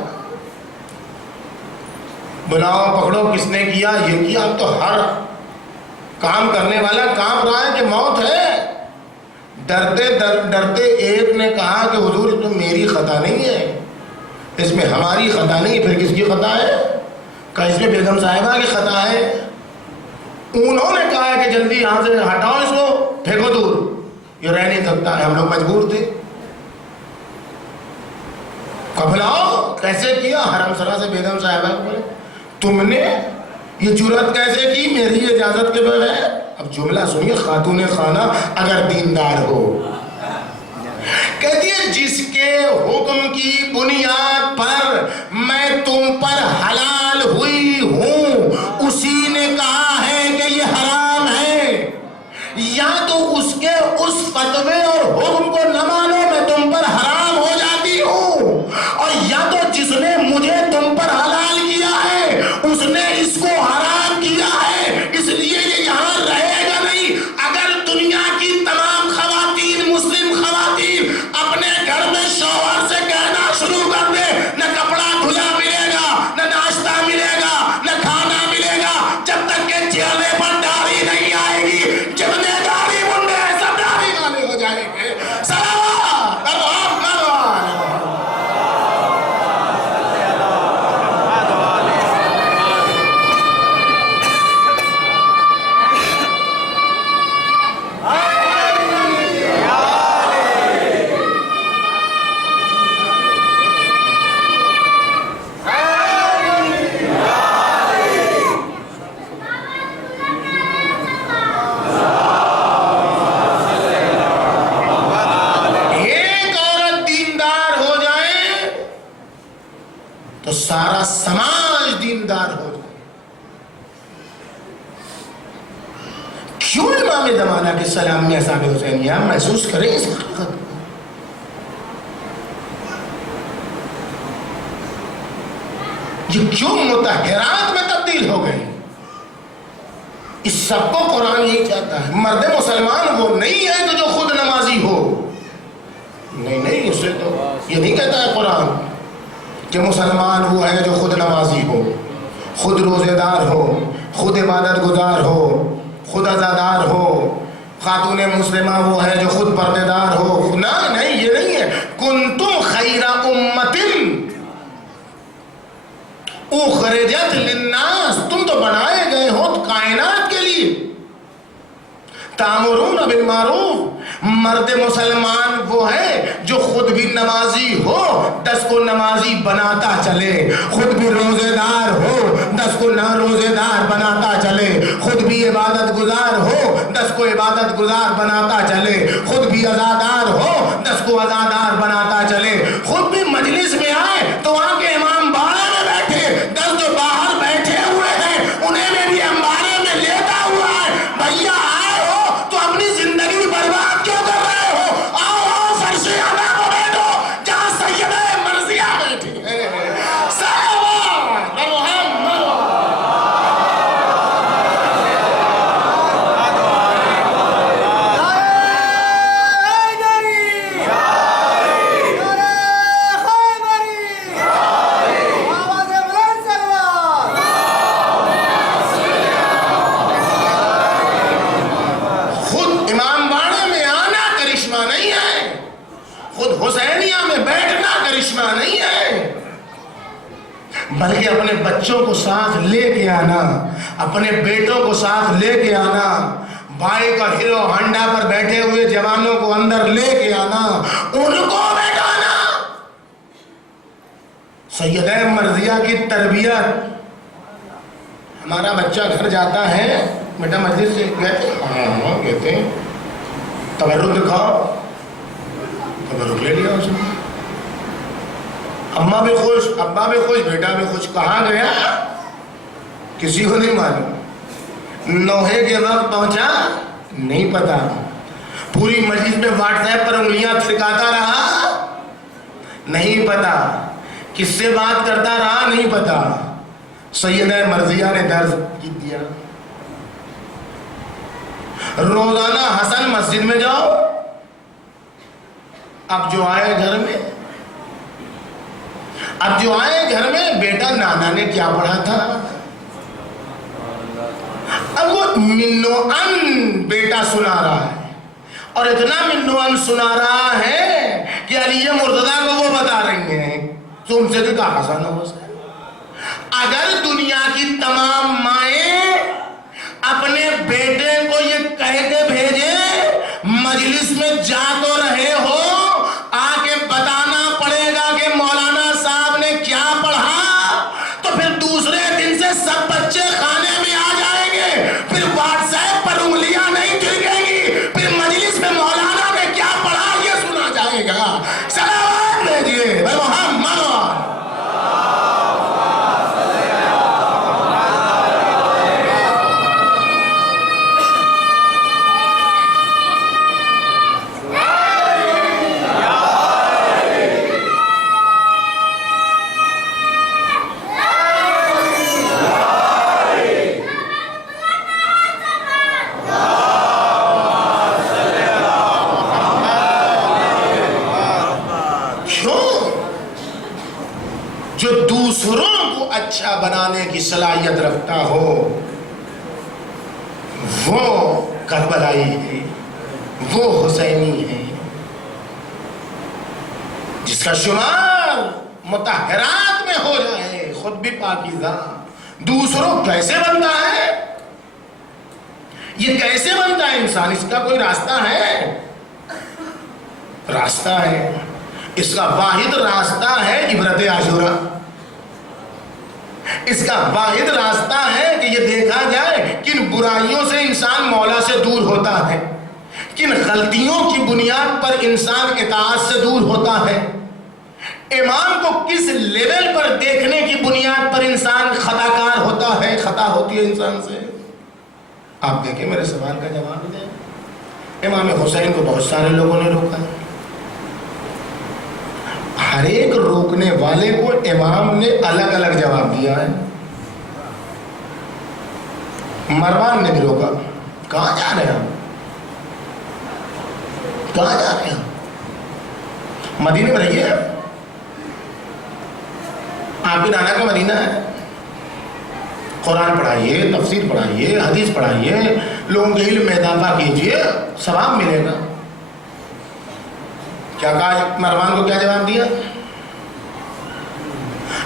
بلاؤ پکڑو کس نے کیا، یہ کیا. اب تو ہر کام کرنے والا کام رہا ہے کہ موت ہے. ڈرتے ڈرتے ایک نے کہا کہ حضور اس میں میری خطا نہیں ہے، اس میں ہماری خطا نہیں ہے. پھر کس کی خطا ہے؟ کہا اس میں بیگم صاحبہ کی خطا ہے. انہوں نے کہا کہ جلدی یہاں سے ہٹاؤ اس کو، پھینکو دور، یہ رہ نہیں سکتا ہے. ہم لوگ مجبور تھے. قبلاؤ کیسے کیا؟ حرم سرا سے بیگم صاحبہ کو بولے تم نے یہ جرأت کیسے کی میری اجازت کے بغیر؟ اب جملہ سنیے، خاتون خانہ اگر دیندار ہو، کہتی ہے جس کے حکم کی بنیاد پر میں تم پر حلال ہوئی ہوں اسی نے کہا ہے کہ یہ حرام ہے. یا تو اس کے اس فتوے اور حکم کو نہ مانو، میں تم پر حرام ہو جاتی ہوں، اور یا تو جس نے مجھے تم پر حلال کیا ہے اس نے اس کو حرام کیا ہے، اس لیے یہ یہاں رہے گا نہیں. اگر دنیا کی تمام خواتین، مسلم خواتین اپنے گھر میں شوہر سے کہنا شروع کر دے، نہ کپڑا دھلا ملے گا، نہ ناشتہ ملے گا، نہ کھانا ملے گا، جب تک کہ چہرے پر داڑھی نہیں آئے گی. جتنے داڑھی منڈے ہیں سب داڑھی والے ہو جائیں گے. سلام اللہ سارا سماج دیندار ہو جائے. کیوں امام زمانہ کے سلام میں اصحاب حسینیہ محسوس کریں اس حقیقت کو؟ یہ کیوں مطہرات میں تبدیل ہو گئے؟ اس سب کو قرآن یہی چاہتا ہے. مرد مسلمان وہ نہیں ہے کہ جو خود نمازی ہو. نہیں، اسے تو یہ نہیں کہتا ہے قرآن کہ مسلمان وہ ہے جو خود نمازی ہو، خود روزے دار ہو، خود عبادت گزار ہو، خود عزادار ہو. خاتون مسلمہ وہ ہے جو خود پردے دار ہو. نہیں، یہ نہیں ہے. کنتم خیر امت اخرجت للناس، تم تو بنائے گئے ہو کائنات کے لیے. تامرون بالمعروف، مرد مسلمان وہ ہے جو خود بھی نمازی ہو 10 کو نمازی بناتا چلے، خود بھی روزے دار ہو 10 کو نہ روزے دار بناتا چلے، خود بھی عبادت گزار ہو 10 کو عبادت گزار بناتا چلے، خود بھی عزادار ہو 10 کو عزادار بناتا چلے. خود بھی مجلس میں آئے تو وہاں کے امام باڑے میں بیٹھے، 10 جو باہر بیٹھے ہوئے ہیں انہیں میں بھی امبارے میں لیتا ہوا ہے. بھیا آئے ہو تو اپنی زندگی برباد کیوں کر رہے ہو؟ آؤ فرش ادا کو بیٹھو جہاں سیدہ مرضیہ بیٹھی ہے. حسینیہ میں بیٹھنا کرشمہ نہیں ہے، بلکہ اپنے بچوں کو ساتھ لے کے آنا، اپنے بیٹوں کو ساتھ لے کے آنا، بائک اور ہیرو ہانڈا پر بیٹھے ہوئے جوانوں کو اندر لے کے آنا، ان کو بیٹھانا. سیدہ مرضیہ کی تربیت ہمارا بچہ گھر جاتا ہے، بیٹا مسجد سے گئے تھے؟ ہاں گئے تھے۔ تبرک دکھاؤ، تبرک لے لیا اس نے۔ اماں بھی خوش، ابا بھی خوش، بیٹا بھی خوش۔ کہاں گیا کسی کو نہیں معلوم، نوحے کے وقت پہنچا نہیں پتا، پوری مجلس میں واٹس ایپ پر انگلیاں تھرکاتا رہا نہیں پتا، کس سے بات کرتا رہا نہیں پتا۔ سیدہ مرضیہ نے درس دیا، روزانہ حسن مسجد میں جاؤ، اب جو آئے گھر میں بیٹا نانا نے کیا پڑھا تھا، اب وہ منو ان بیٹا سنا رہا ہے، اور اتنا منو ان سنا رہا ہے کہ علی مرتضیٰ کو وہ بتا رہی ہیں تم سے تو کہا حسن ہو سکتا۔ اگر دنیا کی تمام مائیں اپنے بیٹے کو یہ کہہ کے بھیجیں مجلس میں جا تو رہے ہو، آ کے بتانا پڑے گا کہ مولانا صاحب نے کیا پڑھا، تو پھر دوسرے دن سے سب بچے کھانے میں آ جائیں گے، پھر واٹس ایپ پر انگلیاں نہیں ٹھیکیں گی، پھر مجلس میں مولانا نے کیا پڑھا یہ سنا جائے گا۔ صلوات بھیجیے محمد۔ جو دوسروں کو اچھا بنانے کی صلاحیت رکھتا ہو وہ کربلائی ہے، وہ حسینی ہے، جس کا شمار مطہرات میں ہو جائے، خود بھی پاکیزہ، دوسروں کیسے بنتا ہے، یہ کیسے بنتا ہے انسان، اس کا کوئی راستہ ہے؟ راستہ ہے، اس کا واحد راستہ ہے عبرت عاشورہ۔ اس کا واحد راستہ ہے کہ یہ دیکھا جائے کن برائیوں سے انسان مولا سے دور ہوتا ہے، کن غلطیوں کی بنیاد پر انسان اطاعت سے دور ہوتا ہے، امام کو کس لیول پر دیکھنے کی بنیاد پر انسان خطا کار ہوتا ہے، خطا ہوتی ہے انسان سے۔ آپ دیکھیں میرے سوال کا جواب دیں۔ امام حسین کو بہت سارے لوگوں نے روکا، ہر ایک روکنے والے کو امام نے الگ الگ جواب دیا ہے۔ مروان نے بھی روکا، کہاں جا رہے ہیں، کہاں جا رہے ہیں، مدینے میں رہیے، آپ کے نانا کا مدینہ ہے، قرآن پڑھائیے، تفسیر پڑھائیے، حدیث پڑھائیے، لوگوں کے علم میں اضافہ کیجئے، ثواب ملے گا۔ کیا کہا مروان کو، کیا جواب دیا؟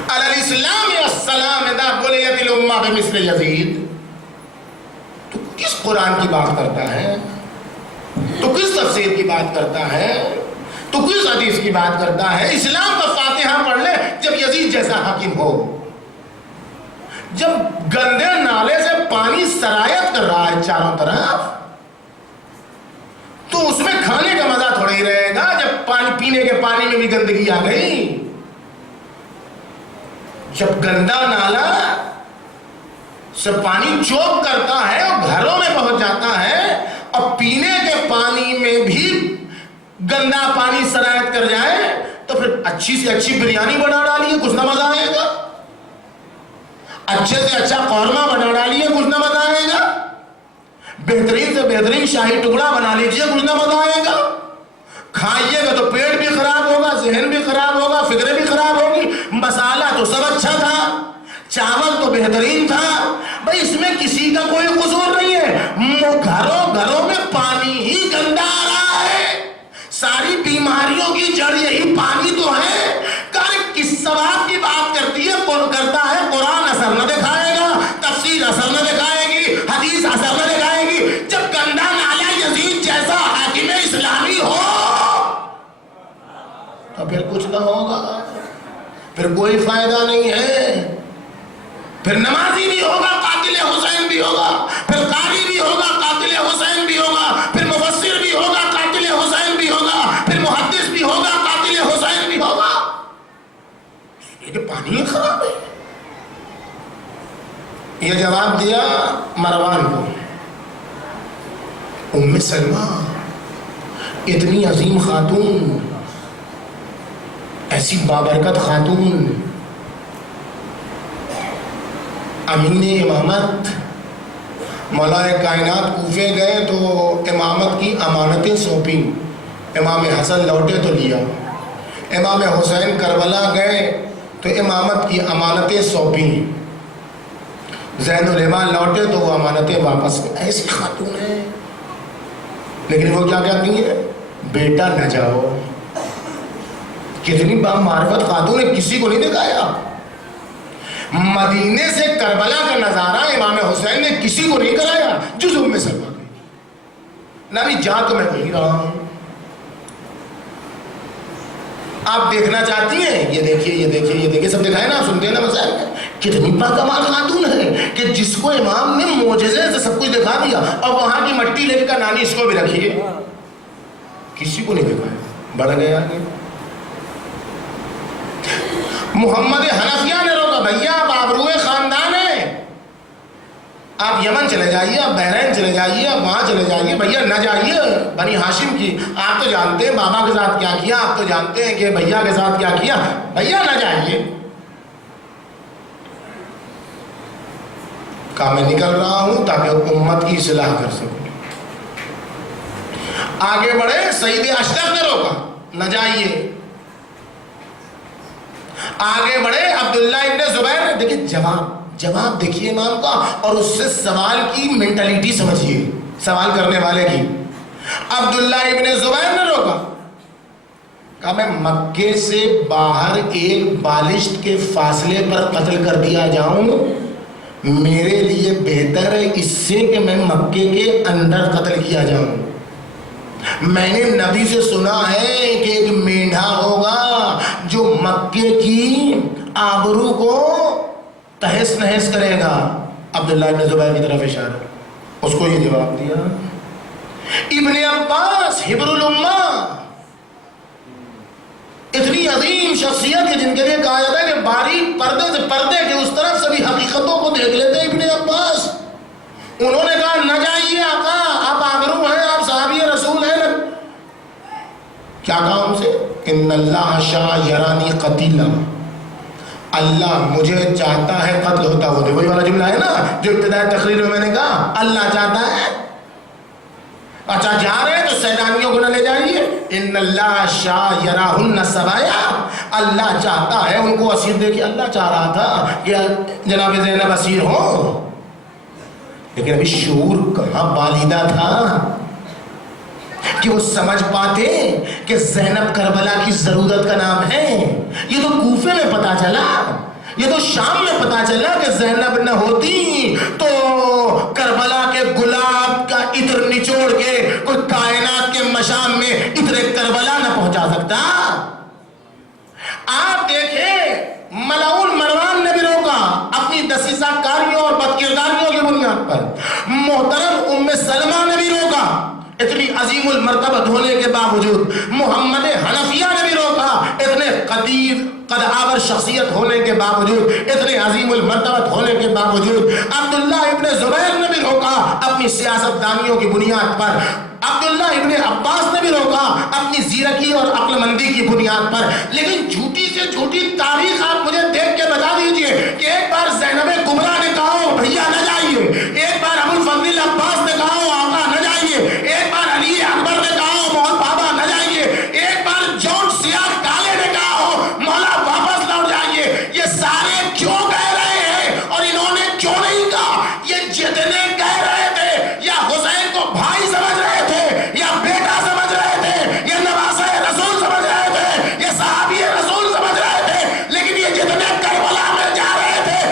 علی الاسلام السلام اذا بلیت الامہ بمثل یزید۔ تو کس قرآن کی بات کرتا ہے، تو کس تفسیر کی بات کرتا ہے، تو کس حدیث کی بات کرتا ہے؟ اسلام کا فاتحہ پڑھ لے جب یزید جیسا حاکم ہو، جب گندے نالے سے پانی سرایت کر رہا ہے چاروں طرف، تو اس میں کھانے کا مزہ تھوڑا ہی رہے گا جب پانی پینے کے پانی میں بھی گندگی آ گئی۔ جب گندا نالا سے پانی چوک کرتا ہے اور گھروں میں پہنچ جاتا ہے، اور پینے کے پانی میں بھی گندا پانی سرایت کر جائے، تو پھر اچھی سے اچھی بریانی بنا ڈالیے، کچھ نہ مزہ آئے گا، اچھے سے اچھا قورمہ بنا ڈالیے، کچھ نہ مزہ آئے گا، بہترین سے بہترین شاہی ٹکڑا بنا لیجئے، کچھ نہ مزہ آئے گا۔ کھائیے گا تو پیٹ بھی خراب ہوگا، ذہن بھی خراب ہوگا، فکریں بھی خراب ہوگی۔ مسالہ تو سب اچھا تھا، چاول تو بہترین تھا، بھائی اس میں کسی کا کوئی قصور نہیں ہے، گھروں میں پانی ہی گندا آ رہا ہے، ساری بیماریوں کی جڑ یہی پانی تو ہے۔ کس ثواب کی بات کرتی ہے، کرتا ہے، قرآن اثر نہ دکھائے گا، تفسیر اثر نہ دکھائے گی، حدیث اثر نہ دکھائے گی، جب گندا نالا یزید جیسا حاکم اسلامی ہو تو پھر کچھ نہ ہوگا، پھر کوئی فائدہ نہیں ہے، پھر نمازی بھی ہوگا قاتل بھی ہوگا، پھر قاری بھی ہوگا، قاتل حسین بھی ہوگا، پھر مفسر بھی ہوگا، قاتل حسین بھی ہوگا، پھر محدث بھی ہوگا، قاتل حسین بھی ہوگا. یہ پانی خراب ہے. یہ جواب دیا مروان کو. ام سلمہ اتنی عظیم خاتون، ایسی بابرکت خاتون، امین امامت، مولا کائنات کوفے گئے تو امامت کی امانتیں سونپی. امام حسن لوٹے تو لیا، امام حسین کربلا گئے تو امامت کی امانتیں سونپی، زین العما لوٹے تو وہ امانتیں واپس. ایسی خاتون ہے، لیکن وہ کیا کہتی ہیں؟ بیٹا نہ جاؤ. کتنی با معرفت خاتون ہے، کسی کو نہیں دکھایا. مدینے سے کربلا کا نظارہ امام حسین نے کسی کو نہیں کرایا جز ام سلمہ کی. نبی جا تو میں وہی رہا ہوں. آپ دیکھنا چاہتی ہیں؟ یہ دیکھیے، یہ دیکھیے، یہ دیکھیے، سب دکھائے نا، آپ سنتے ہیں نا مسائل میں. کتنی باکمال خاتون ہے کہ جس کو امام نے معجزے سے سب کچھ دکھا دیا، اور وہاں کی مٹی لے کر نانی اس کو بھی رکھیے، کسی کو نہیں دکھایا. بڑھ گیا آگے. محمد حنفیہ نے روکا، بھیا آپ آبروئے خاندان ہیں، آپ یمن چلے جائیے، آپ بحرین چلے جائیے، آپ وہاں چلے جائیے، بھیا نہ جائیے. بنی ہاشم کی آپ تو جانتے ہیں بابا کے ساتھ کیا کیا، آپ تو جانتے ہیں کہ بھیا کے ساتھ کیا کیا، بھیا نہ جائیے. کہا میں نکل رہا ہوں تاکہ امت کی اصلاح کر سکوں. آگے بڑھے. سید اشرف نے روکا، نہ جائیے. آگے بڑھے. عبداللہ ابن زبیر نے، دیکھیں جواب دیکھیے امام کا، اور اس سے سوال کی مینٹلیٹی سمجھیے، سوال کرنے والے کی. عبداللہ ابن زبیر نے روکا، کہا میں مکے سے باہر ایک بالشت کے فاصلے پر قتل کر دیا جاؤں میرے لیے بہتر ہے اس سے کہ میں مکے کے اندر قتل کیا جاؤں. میں نے نبی سے سنا ہے کہ ایک مینڈھا ہوگا جو مکے کی آبرو کو تہس نہس کرے گا. عبداللہ ابن زبیر کی طرف اشارہ. اس کو یہ جواب دیا. ابن عباس حبر الامہ، اتنی عظیم شخصیت ہے جن کے لیے کہا جاتا ہے کہ باریک پردے سے پردے کے اس طرف سبھی حقیقتوں کو دیکھ لیتے ہیں ابن عباس. انہوں نے کہا نہ جائیے آقا، آپ آبرو ہیں، آپ صحابی رسول ہیں. کیا کہا ان سے؟ ان اللہ شاء یرانی قتیلا، اللہ مجھے چاہتا ہے قتل ہوتا ہو. وہی والا جملہ ہے نا جو ابتدائی تقریر میں نے کہا، اللہ چاہتا ہے. اچھا جا رہے ہیں تو سیلانیوں کو نہ لے جائیے. ان اللہ شاء یراہن سبایا، اللہ چاہتا ہے ان کو اسیر دیکھیے. اللہ چاہ رہا تھا کہ جناب زینب اسیر ہو، لیکن ابھی شعور کہاں بالیدہ تھا کہ وہ سمجھ پاتے کہ زینب کربلا کی ضرورت کا نام ہے. یہ تو کوفے میں پتا چلا، یہ تو شام میں پتا چلا کہ زینب نہ ہوتی تو کربلا کے گلاب کا عطر نچوڑ کے کوئی کائنات کے مشام میں عطر کربلا نہ پہنچا سکتا. آپ دیکھیں ملعون مروان نے بھی روکا اپنی دسیسہ کاریوں اور بدکرداریوں کی بنیاد پر. محترم ام سلمہ نے بھی روکا اتنی عظیم المرتبت ہونے کے باوجود. محمد حنفیہ نے بھی روکا اتنے قدآور شخصیت ہونے کے باوجود، اتنے عظیم المرتبت ہونے کے باوجود. عبداللہ ابن زبیر نے بھی روکا اپنی سیاست دانیوں کی بنیاد پر. عبداللہ ابن عباس نے بھی روکا اپنی زیرکی اور عقل مندی کی بنیاد پر. لیکن جھوٹی سے جھوٹی تاریخ آپ مجھے دیکھ کے بتا دیجئے کہ ایک بار زینب کبریٰ نے کہا ہو بھیا نہ جائیے، ایک بار ابو الفضل عباس نے کہا ہو آقا نہ جائیے، ایک بار علی اکبر نے کہا ہو مولا بابا نہ جائیے، ایک بار جون سیاہ کالے نے کہا ہو مولا واپس لوٹ جائیے. یہ سارے کیوں کہہ رہے ہیں اور انہوں نے کیوں نہیں کہا؟ یہ جتنے کہہ رہے تھے یا حسین کو بھائی سمجھ رہے تھے، یا بیٹا سمجھ رہے تھے، یا نواسہ رسول سمجھ رہے تھے، یا صحابی رسول سمجھ رہے تھے، لیکن یہ جتنے کربلا میں جا رہے تھے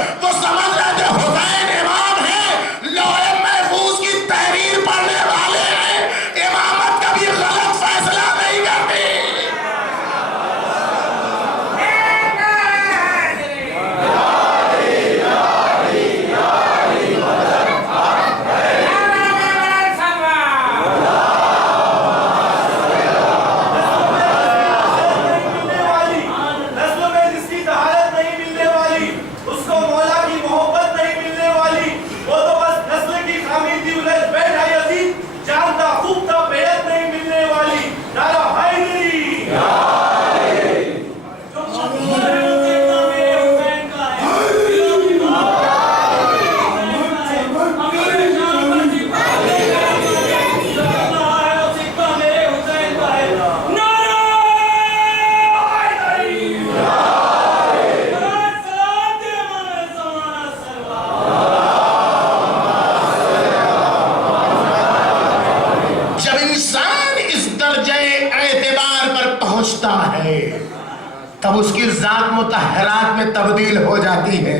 تب اس کی ذات مطہرات میں تبدیل ہو جاتی ہے۔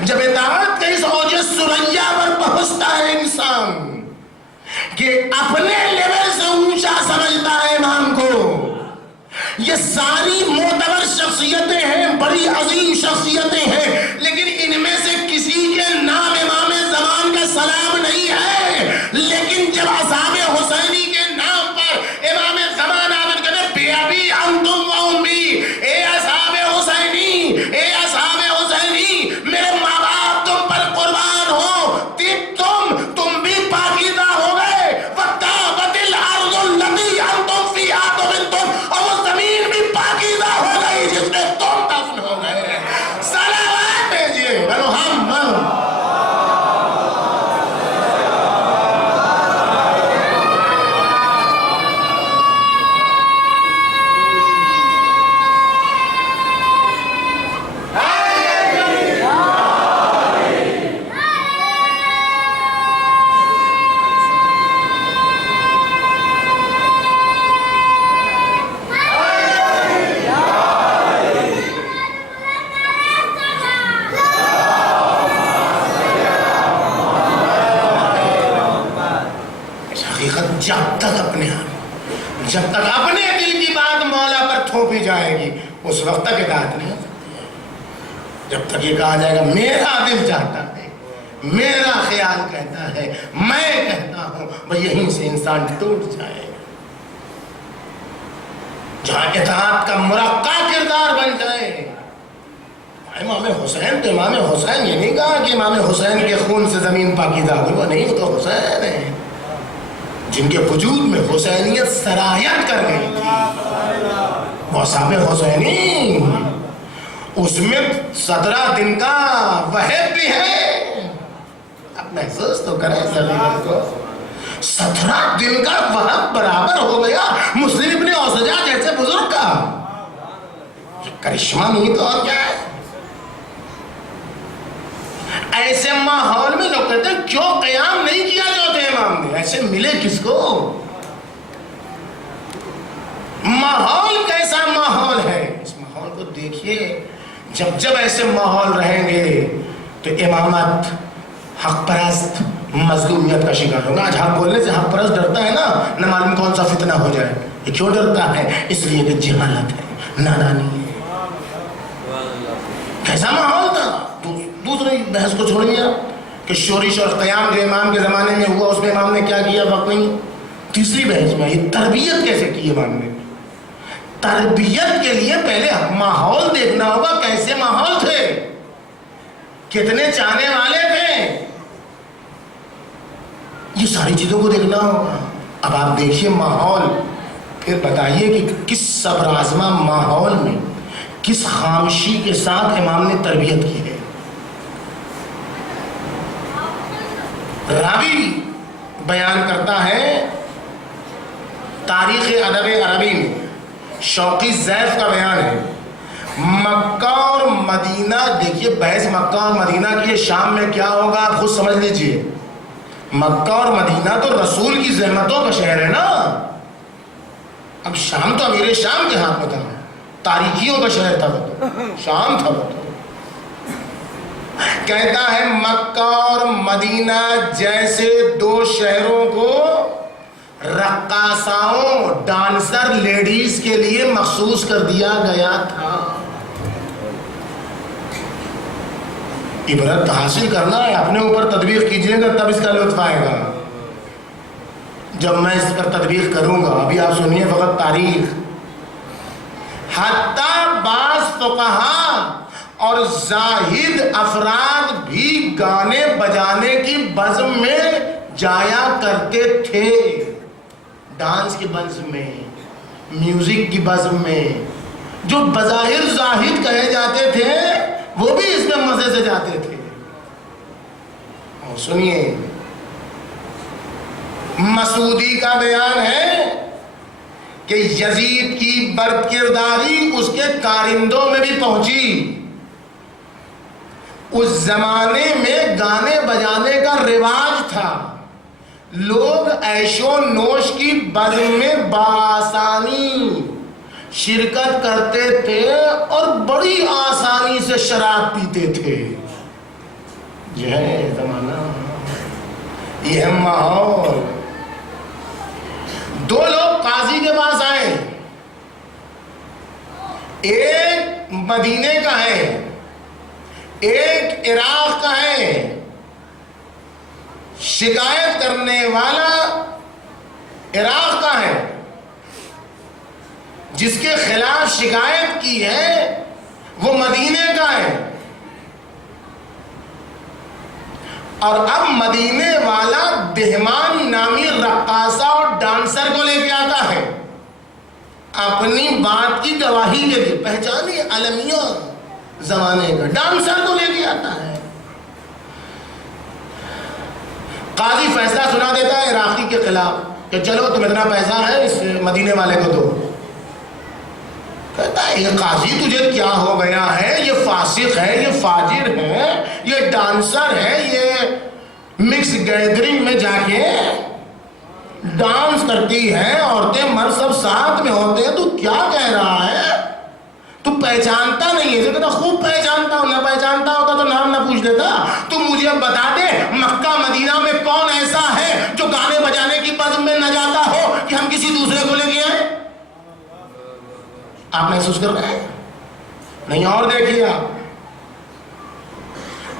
جب اطاعت کے اس اوج ثریا پر پہنچتا ہے انسان کہ اپنے لیول سے اونچا سمجھتا ہے امام کو، یہ ساری معتبر شخصیتیں ہیں، بڑی عظیم شخصیتیں ہیں، لیکن ان میں سے کسی کے نام امام زمان کا سلام نہیں ہے، لیکن جب اصحاب حسینی کے نام پر امام زمان آمد کرتے بے ابی انتم و امی، اے اصحاب حسینی، اے اصحاب حسینی، میرے ماں باپ تم پر قربان ہو، تم بھی پاکیزہ ہو گئے، وَتَابَتِ الْأَرْضُ الَّتِي أَنْتُمْ فِيهَا طُبِنْتُمْ، اور وہ زمین بھی پاکیزہ ہو گئی جس میں تم دفن ہو گئے۔ صلوات بھیجیے بنو ہم جب تک اپنے دل کی بات مولا پر تھوپی جائے گی اس وقت تک اطاعت نہیں ہو سکتی۔ جب تک یہ کہا جائے گا میرا دل چاہتا ہے، میرا خیال کہتا ہے، میں کہتا ہوں، بھئی یہیں سے انسان ٹوٹ جائے گا۔ جہاں اطاعت کا مرقع کردار بن جائے، امام حسین تو امام حسین، یہ نہیں کہا کہ امام حسین کے خون سے زمین پاکیزہ ہوئی، وہ نہیں، وہ تو حسین ہے جن کے وجود میں حسینیت سرایت کر گئی تھی۔ وہ صاحب حسینی، اس میں 17 دن کا وحب بھی ہے، اب محسوس تو کریں زمین کو، 17 دن کا وحب برابر ہو گیا مسلم ابن اوسجا جیسے بزرگ کا۔ کرشمہ نہیں تو اور کیا ہے؟ ایسے ماحول میں لوگ کہتے ہیں کیوں قیام نہیں کیا چوتھے امام نے، ایسے ملے کس کو؟ ماحول کیسا ماحول ہے، اس ماحول کو دیکھیے۔ جب ایسے ماحول رہیں گے تو امامت حق پرست مظلومیت کا شکار ہوگا۔ آج حق بولنے سے حق پرست ڈرتا ہے نا، نہ معلوم کون سا فتنہ ہو جائے۔ یہ کیوں ڈرتا ہے؟ اس لیے کہ جہالت ہے، نادانی ہے۔ کیسا ماحول تھا؟ دوسری بحث کو چھوڑیے کہ شورش اور قیام جو امام کے زمانے میں ہوا اس میں امام نے کیا کیا، وقت نہیں۔ تیسری بحث میں یہ تربیت کیسے کی امام نے۔ تربیت کے لیے پہلے ماحول دیکھنا ہوگا، کیسے ماحول تھے، کتنے چاہنے والے تھے، یہ ساری چیزوں کو دیکھنا ہوگا۔ اب آپ دیکھیے ماحول، پھر بتائیے کہ کس صبر آزما ماحول میں کس خاموشی کے ساتھ امام نے تربیت کی ہے۔ راوی بیان کرتا ہے تاریخ ادب عربی میں، شوقی زیف کا بیان ہے، مکہ اور مدینہ، دیکھیے بحث مکہ اور مدینہ کی ہے، شام میں کیا ہوگا آپ خود سمجھ لیجئے۔ مکہ اور مدینہ تو رسول کی زحمتوں کا شہر ہے نا، اب شام تو امیر شام کے ہاتھ میں تھا، تاریخیوں کا شہر تھا، وہ تو شام تھا۔ وہ تو کہتا ہے مکہ اور مدینہ جیسے دو شہروں کو رقاصاؤں، ڈانسر لیڈیز کے لیے مخصوص کر دیا گیا تھا۔ عبرت حاصل کرنا ہے، اپنے اوپر تطبیق کیجئے گا تب اس کا لطف آئے گا۔ جب میں اس پر تطبیق کروں گا، ابھی آپ سنیے فقط تاریخ، حتیٰ بعض فقہا اور زاہد افراد بھی گانے بجانے کی بزم میں جایا کرتے تھے، ڈانس کی بزم میں، میوزک کی بزم میں، جو بظاہر زاہد کہے جاتے تھے وہ بھی اس میں مزے سے جاتے تھے۔ اور سنیے مسعودی کا بیان ہے کہ یزید کی بدکرداری اس کے کارندوں میں بھی پہنچی۔ اس زمانے میں گانے بجانے کا رواج تھا، لوگ عیش و نوش کی بزم میں بآسانی شرکت کرتے تھے اور بڑی آسانی سے شراب پیتے تھے. یہ ہے زمانہ، یہ ہے ماحول. دو لوگ قاضی کے پاس آئے، ایک مدینے کا ہے، ایک عراق کا ہے. شکایت کرنے والا عراق کا ہے، جس کے خلاف شکایت کی ہے وہ مدینے کا ہے. اور اب مدینے والا دہمان نامی رقاصہ اور ڈانسر کو لے کے آتا ہے اپنی بات کی گواہی کے لیے. پہچانی المیہ زمانے کا ڈانسر کو لے کے آتا ہے. قاضی فیصلہ سنا دیتا ہے عراقی کے خلاف کہ چلو تم اتنا پیسہ ہے اس مدینے والے کو دو. کہتا ہے یہ قاضی تجھے کیا ہو گیا ہے، یہ فاسق ہے، یہ فاجر ہے، یہ ڈانسر ہے، یہ مکس گیدرنگ میں جا کے ڈانس کرتی ہے، عورتیں مرد سب ساتھ میں ہوتے ہیں، تو کیا کہہ رہا ہے؟ تو پہچانتا نہیں ہے. کہتا خوب پہچانتا ہوں، نہ پہچانتا ہوتا تو نام نہ پوچھ دیتا. تو مجھے بتا دے مکہ مدینہ میں کون ایسا ہے جو گانے بجانے کی بزم میں نہ جاتا ہو کہ ہم کسی دوسرے کو لے کے آئے؟ آپ محسوس کر رہے ہیں؟ نہیں. اور دیکھیے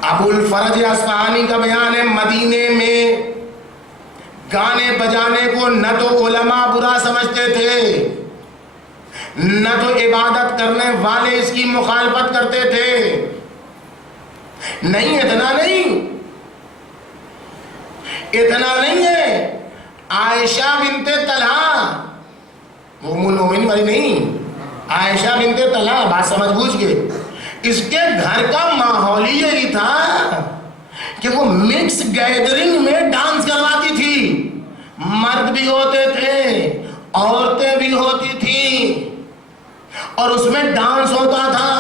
ابو الفرج اصفہانی کا بیان ہے، مدینے میں گانے بجانے کو نہ تو علماء برا سمجھتے تھے، نہ تو عبادت کرنے والے اس کی مخالفت کرتے تھے. نہیں، اتنا نہیں ہے. عائشہ بنت طلحہ، وہ ام المومنین والی نہیں، عائشہ بنت طلحہ، بات سمجھ بوجھ کے، اس کے گھر کا ماحول ہی یہی تھا کہ وہ مکس گیدرنگ میں ڈانس کرواتی تھی. مرد بھی ہوتے تھے، عورتیں بھی ہوتی تھیں، اور اس میں ڈانس ہوتا تھا،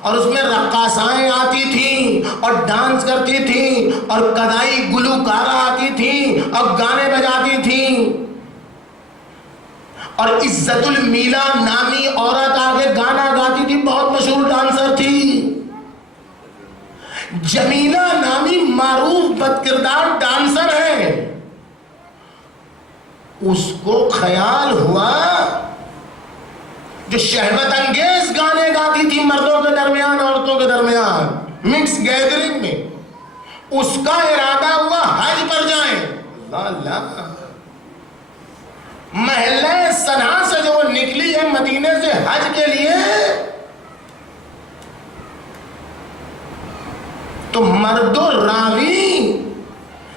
اور اس میں رقاصائیں آتی تھیں اور ڈانس کرتی تھیں، اور قدائی گلوکارہ آتی تھیں اور گانے بجاتی تھیں. اور عزت المیلا نامی عورت آگے گانا گاتی تھی، بہت مشہور ڈانسر تھی. جمیلہ نامی معروف بدکردار ڈانسر ہے. اس کو خیال ہوا جو شہوت انگیز گانے گاتی تھی مردوں کے درمیان عورتوں کے درمیان مکس گیدرنگ میں، اس کا ارادہ ہوا حج پر جائیں. اللہ، محلہ صنعاء سے جو وہ نکلی ہے مدینے سے حج کے لیے، تو مرد و راوی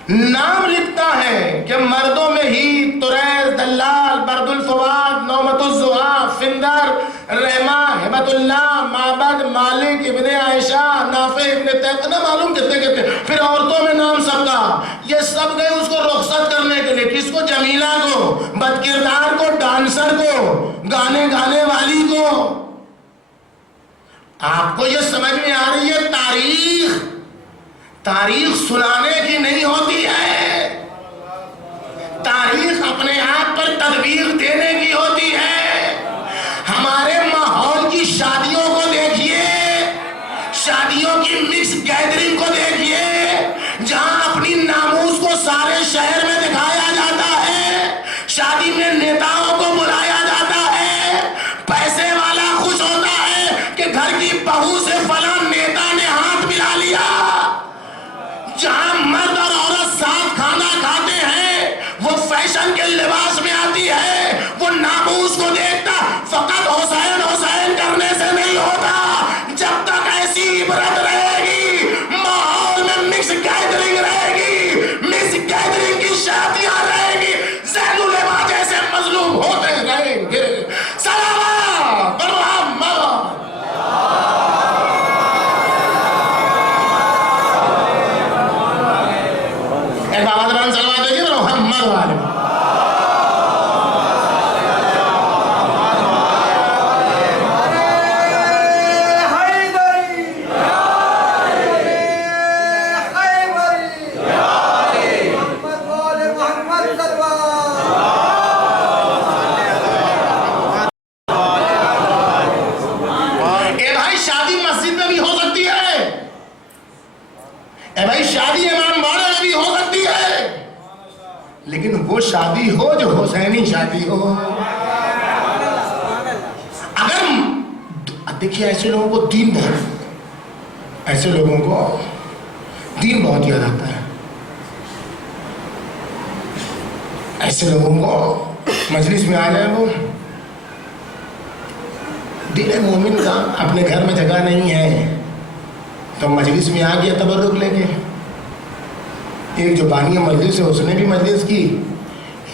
نام لکھتا ہے کہ مردوں میں ہی تریر، دلال، برد الفواد، نومت الزہا، فندر، رحمہ، ہبت اللہ، معبد، مالک، ابن عائشہ، نافع ابن تیق، نہ معلوم کتنے. پھر عورتوں میں نام سب کا، یہ سب گئے اس کو رخصت کرنے کے لیے. کس کو؟ جمیلہ کو، بدکردار کو، ڈانسر کو، گانے گانے والی کو. آپ کو یہ سمجھ میں آ رہی ہے تاریخ سنانے کی نہیں ہوتی ہے، تاریخ اپنے آپ پر تدبیر دینے کی ہوتی ہے. ہمارے ماحول کی شادیوں کو دیکھیے، شادیوں کی مکس گیدرنگ کو دیکھیے، جہاں اپنی ناموس کو سارے شہر میں دکھایا جاتا ہے. شادی میں نیتاؤں کو بلایا جاتا ہے، پیسے والا خوش ہوتا ہے کہ گھر کی بہو سے فلاں نیتا نے ہاتھ ملا لیا. جہاں مرد اور عورت ساتھ کھانا کھاتے ہیں، وہ فیشن کے لباس میں آتی ہے، وہ ناموس شادی ہو جو حسینی شادی ہو. اگر دیکھیے ایسے لوگوں کو دین بہت یاد آتا ہے. ایسے لوگوں کو مجلس میں آ جائے وہ دل مومن کا اپنے گھر میں جگہ نہیں ہے تو مجلس میں آ گیا تبرک لے کے. ایک جو بانی مجلس ہے اس نے بھی مجلس کی.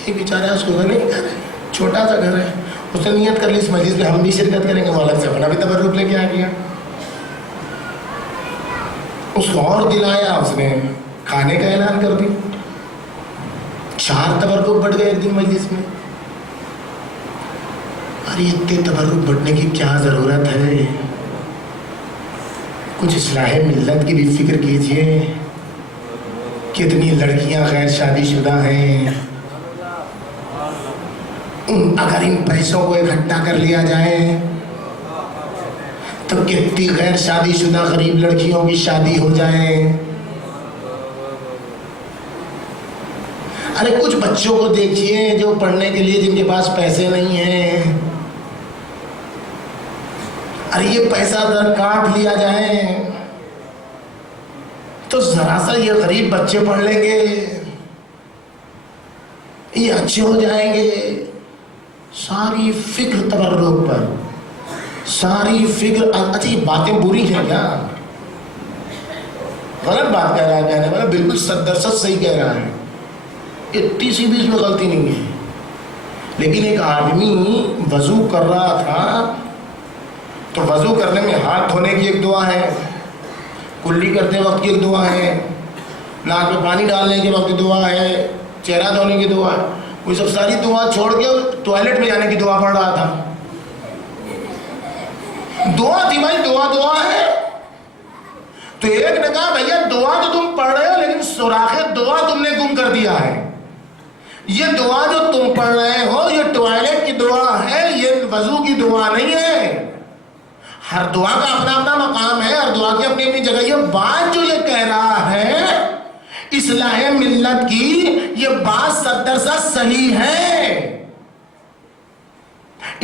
ایک بیچارہ اس کو گھر نہیں گھر ہے, چھوٹا سا گھر ہے, اس نے نیت کر لی اس مجلس میں ہم بھی شرکت کریں گے. وہ الگ سے اپنا بھی تبرک لے کے آ گیا. اس کو اور دل آیا, اس نے کھانے کا اعلان کر دی. 4 تبرک بڑھ گئے ایک دن مجلس میں. ارے اتنے تبرک بڑھنے کی کیا ضرورت ہے؟ کچھ اصلاح ملت کی بھی فکر کیجئے. کتنی لڑکیاں غیر شادی شدہ ہیں, اگر ان پیسوں کو اکٹھا کر لیا جائے تو کتنی غیر شادی شدہ غریب لڑکیوں کی شادی ہو جائے. ارے کچھ بچوں کو دیکھیے جو پڑھنے کے لیے جن کے پاس پیسے نہیں ہیں, ارے یہ پیسہ اگر کاٹ لیا جائے تو ذرا سا یہ غریب بچے پڑھ لیں گے, یہ اچھے ہو جائیں گے. ساری فکر تبرک پر, ساری فکر. اچھا یہ باتیں بری ہیں کیا؟ غلط بات کہہ رہا ہے کہنے والا, بالکل 100% صحیح کہہ رہا ہے. اتنی سی بھی اس میں غلطی نہیں ہے. لیکن ایک آدمی وضو کر رہا تھا تو وضو کرنے میں ہاتھ دھونے کی ایک دعا ہے, کلی کرتے وقت کی ایک دعا ہے, ناک میں پانی ڈالنے کے وقت دعا ہے, چہرہ دھونے کی دعا ہے. وہ سب ساری دعا چھوڑ کے ٹوائلٹ میں جانے کی دعا پڑھ رہا تھا. دعا تھی بھائی, دعا ہے. تو ایک نے کہا بھیا دعا تو تم پڑھ رہے ہو لیکن سوراخ دعا تم نے گم کر دیا ہے. یہ دعا جو تم پڑھ رہے ہو یہ ٹوائلٹ کی دعا ہے, یہ وضو کی دعا نہیں ہے. ہر دعا کا اپنا اپنا مقام ہے, ہر دعا کی اپنی اپنی جگہ. یہ بات جو یہ کہہ رہا ہے اصلاح ملت کی, یہ بات 100% صحیح ہے,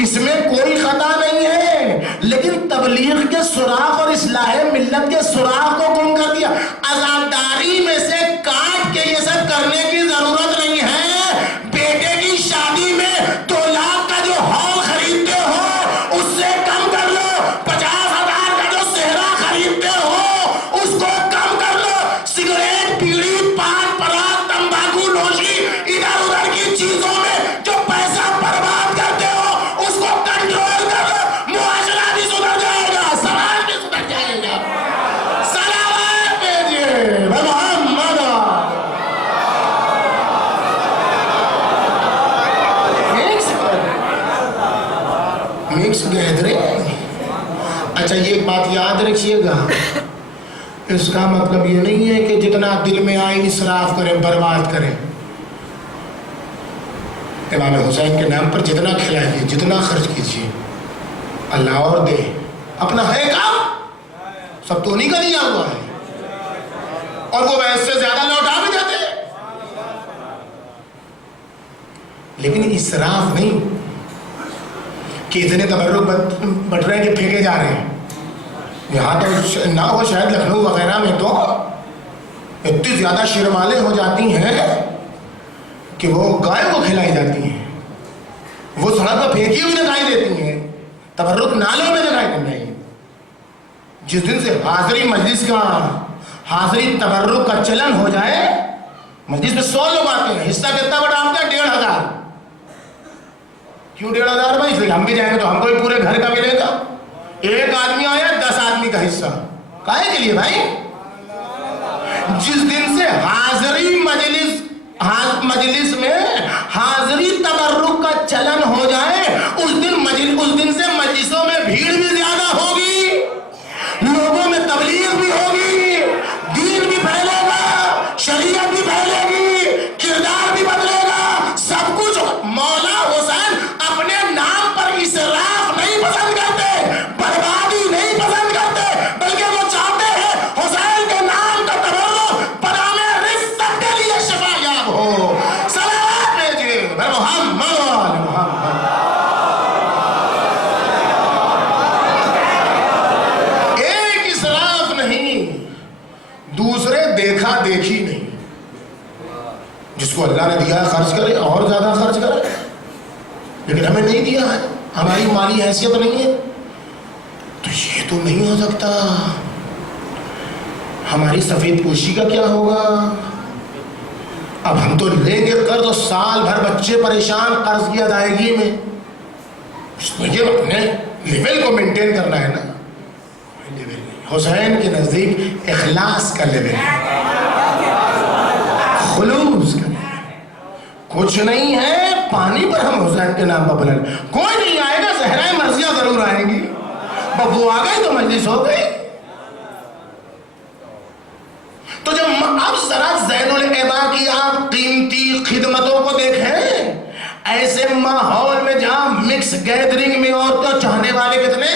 اس میں کوئی خطا نہیں ہے. لیکن تبلیغ کے سراغ اور اصلاح ملت کے سراغ کو گم کر دیا. عزاداری میں سے کاٹ کے یہ سب کرنے کی ضرورت نہیں ہے. بیٹے کی شادی میں 2 لاکھ کا جو ہال خریدتے ہو اس سے کم کر لو. 50,000 کا جو صحرا خریدتے ہو اس کو کم کر لو. سگریٹ, بیڑی, پان پراگ, تمباکو نوشی, ادھر ادھر کی چیزوں میں جو پیسہ برباد کرتے ہو اس کو کنٹرول کر لو. معاشرہ بھی سدھر جائے گا, سماج بھی سدھر جائے گا. صلوات بھیجیے محمد. Mix gathering. اچھا یہ ایک بات یاد رکھیے گا, اس کا مطلب یہ نہیں ہے کہ جتنا دل میں آئے اسراف کریں, برباد کریں. امام حسین کے نام پر جتنا کھلائیے, جتنا خرچ کیجیے, اللہ اور دے. اپنا ہے کام, سب تو نہیں کا لیا ہوا ہے, اور وہ ویسے سے زیادہ لوٹا بھی جاتے ہیں. لیکن اسراف نہیں کہ اتنے تبرک بٹ رہے ہیں کہ پھینکے جا رہے ہیں. یہاں تو نہ ہو شاید لکھنؤ وغیرہ میں تو اتنی زیادہ شرمالیں ہو جاتی ہیں کہ وہ گائے کو کھلائی جاتی ہیں, وہ سڑک پر پھینکی ہوئی دکھائی دیتی ہیں, تبرک نالوں میں دکھائی دیں گے. جس دن سے حاضری مجلس کا, حاضری تبرک کا چلن ہو جائے, مجلس میں 100 لوگ آتے ہیں, حصہ کتنا بڑا ہوتا ہے؟ 1,500. کیوں 1,500 بھائی؟ اس لیے ہم بھی جائیں گے تو ہم کو بھی پورے گھر کا ملے گا. ایک آدمی آیا 10 آدمی کا حصہ, کاہے کے لیے بھائی؟ جس دن سے حاضری مجلس میں حاضری تبرک کا چلن ہو جائے اس دن سے مجلسوں میں بھیڑ بھی زیادہ ہوگی, لوگوں میں تبلیغ بھی ہوگی, دین بھی پھیلے گا, شریعت بھی پھیلے گی, کردار بھی بدلے گا, سب کچھ. مولا حسین اپنے نام پر اسراف نہیں پسند کرتے, بربادی نہیں پسند کرتے, بلکہ وہ چاہتے ہیں حسین کے نام کا تبرک بنانے رزق کے لیے شفا یاب ہو. صلوات بھیجیے. کو اللہ نے دیا ہے خرچ کرے، اور زیادہ خرچ کرے، لیکن ہمیں نہیں دیا ہے، ہماری مالی حیثیت نہیں ہے، تو یہ تو نہیں ہو سکتا۔ ہماری سفید پوشی کا کیا ہوگا؟ اب ہم تو لیں گے قرض، سال بھر بچے پریشان قرض کی ادائیگی میں، یہ اپنے لیول کو مینٹین کرنا ہے نا۔ حسین کے نزدیک اخلاص کا لیول ہے، خلوص کا لیول، کچھ نہیں ہے پانی پر ہم حسین کے نام پر بلند، کوئی نہیں آئے گا، زہرائے مرضیہ ضرور آئیں گی، ببو آ گئی تو مجلس ہو گئی۔ تو جب اب ذرا زین العبا کی آپ قیمتی خدمتوں کو دیکھیں، ایسے ماحول میں جہاں مکس گیدرنگ میں اور تو چاہنے والے کتنے،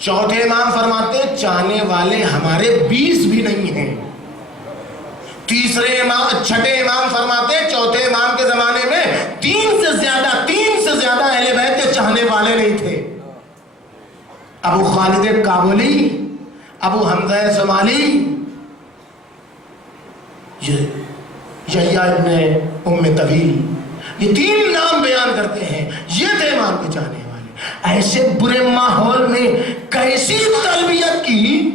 چوتھے امام فرماتے چاہنے والے ہمارے 20 بھی نہیں ہیں۔ چھٹے امام فرماتے چوتھے امام کے زمانے میں 3 سے زیادہ اہل بیت کے چاہنے والے نہیں تھے۔ ابو خالد کابلی، ابو حمزہ سمالی، یحییٰ ابن ام طویل، یہ 3 نام بیان کرتے ہیں، یہ تھے امام کے چاہنے والے۔ ایسے برے ماحول میں کیسی تربیت کی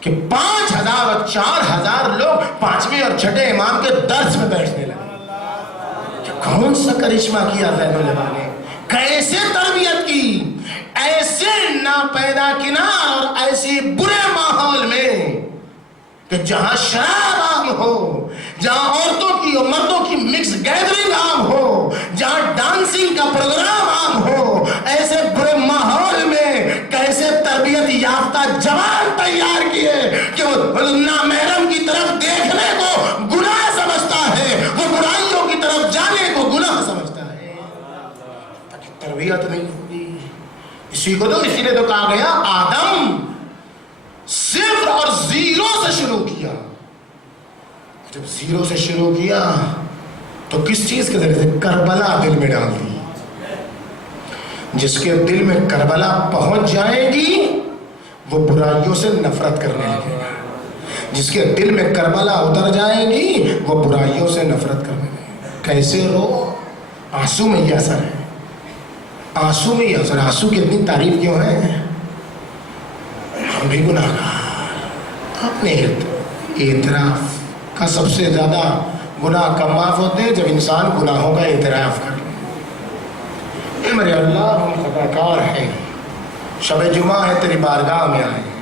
کہ 5000 اور 4000 لوگ 5ویں اور چھٹے امام کے درس میں بیٹھنے لگے۔ کون سا کرشمہ کیا زین العبا نے، کیسے تربیت کی، ایسے ناپیدا کنار اور ایسے برے ماحول میں کہ جہاں شراب عام ہو، جہاں عورتوں کی اور مردوں کی مکس گیدرنگ عام ہو، جہاں ڈانسنگ کا پروگرام عام ہو، ایسے برے ماحول میں کیسے تربیت یافتہ جوان تیار کیے کہ وہ نامحرم کی طرف دیکھنے کو گناہ سمجھتا ہے، وہ برائیوں کی طرف جانے کو گناہ سمجھتا ہے، تاکہ تربیت نہیں ہوگی۔ اسی لیے تو کہا گیا آدم صفر اور زیرو سے شروع کیا۔ جب زیرو سے شروع کیا تو کس چیز کے ذریعے سے؟ کربلا دل میں ڈال دی۔ جس کے دل میں کربلا پہنچ جائے گی وہ برائیوں سے نفرت کرنے لگے گا، جس کے دل میں کربلا اتر جائے گی وہ برائیوں سے نفرت کرنے لگے گا۔ کیسے رو؟ آنسو میں یہ اثر ہے، آنسو میں یہ اثر۔ آنسو کی اتنی تعریف کیوں ہے؟ ہم بھی گناہ گار، اپنے اعتراف کا سب سے زیادہ گناہ کم معاف ہوتے ہیں جب انسان گناہوں کا اعتراف کر لے۔ اے میرے اللہ ہم خطا کار ہیں، شب جمعہ ہے تیری بارگاہ میں آئے ہیں،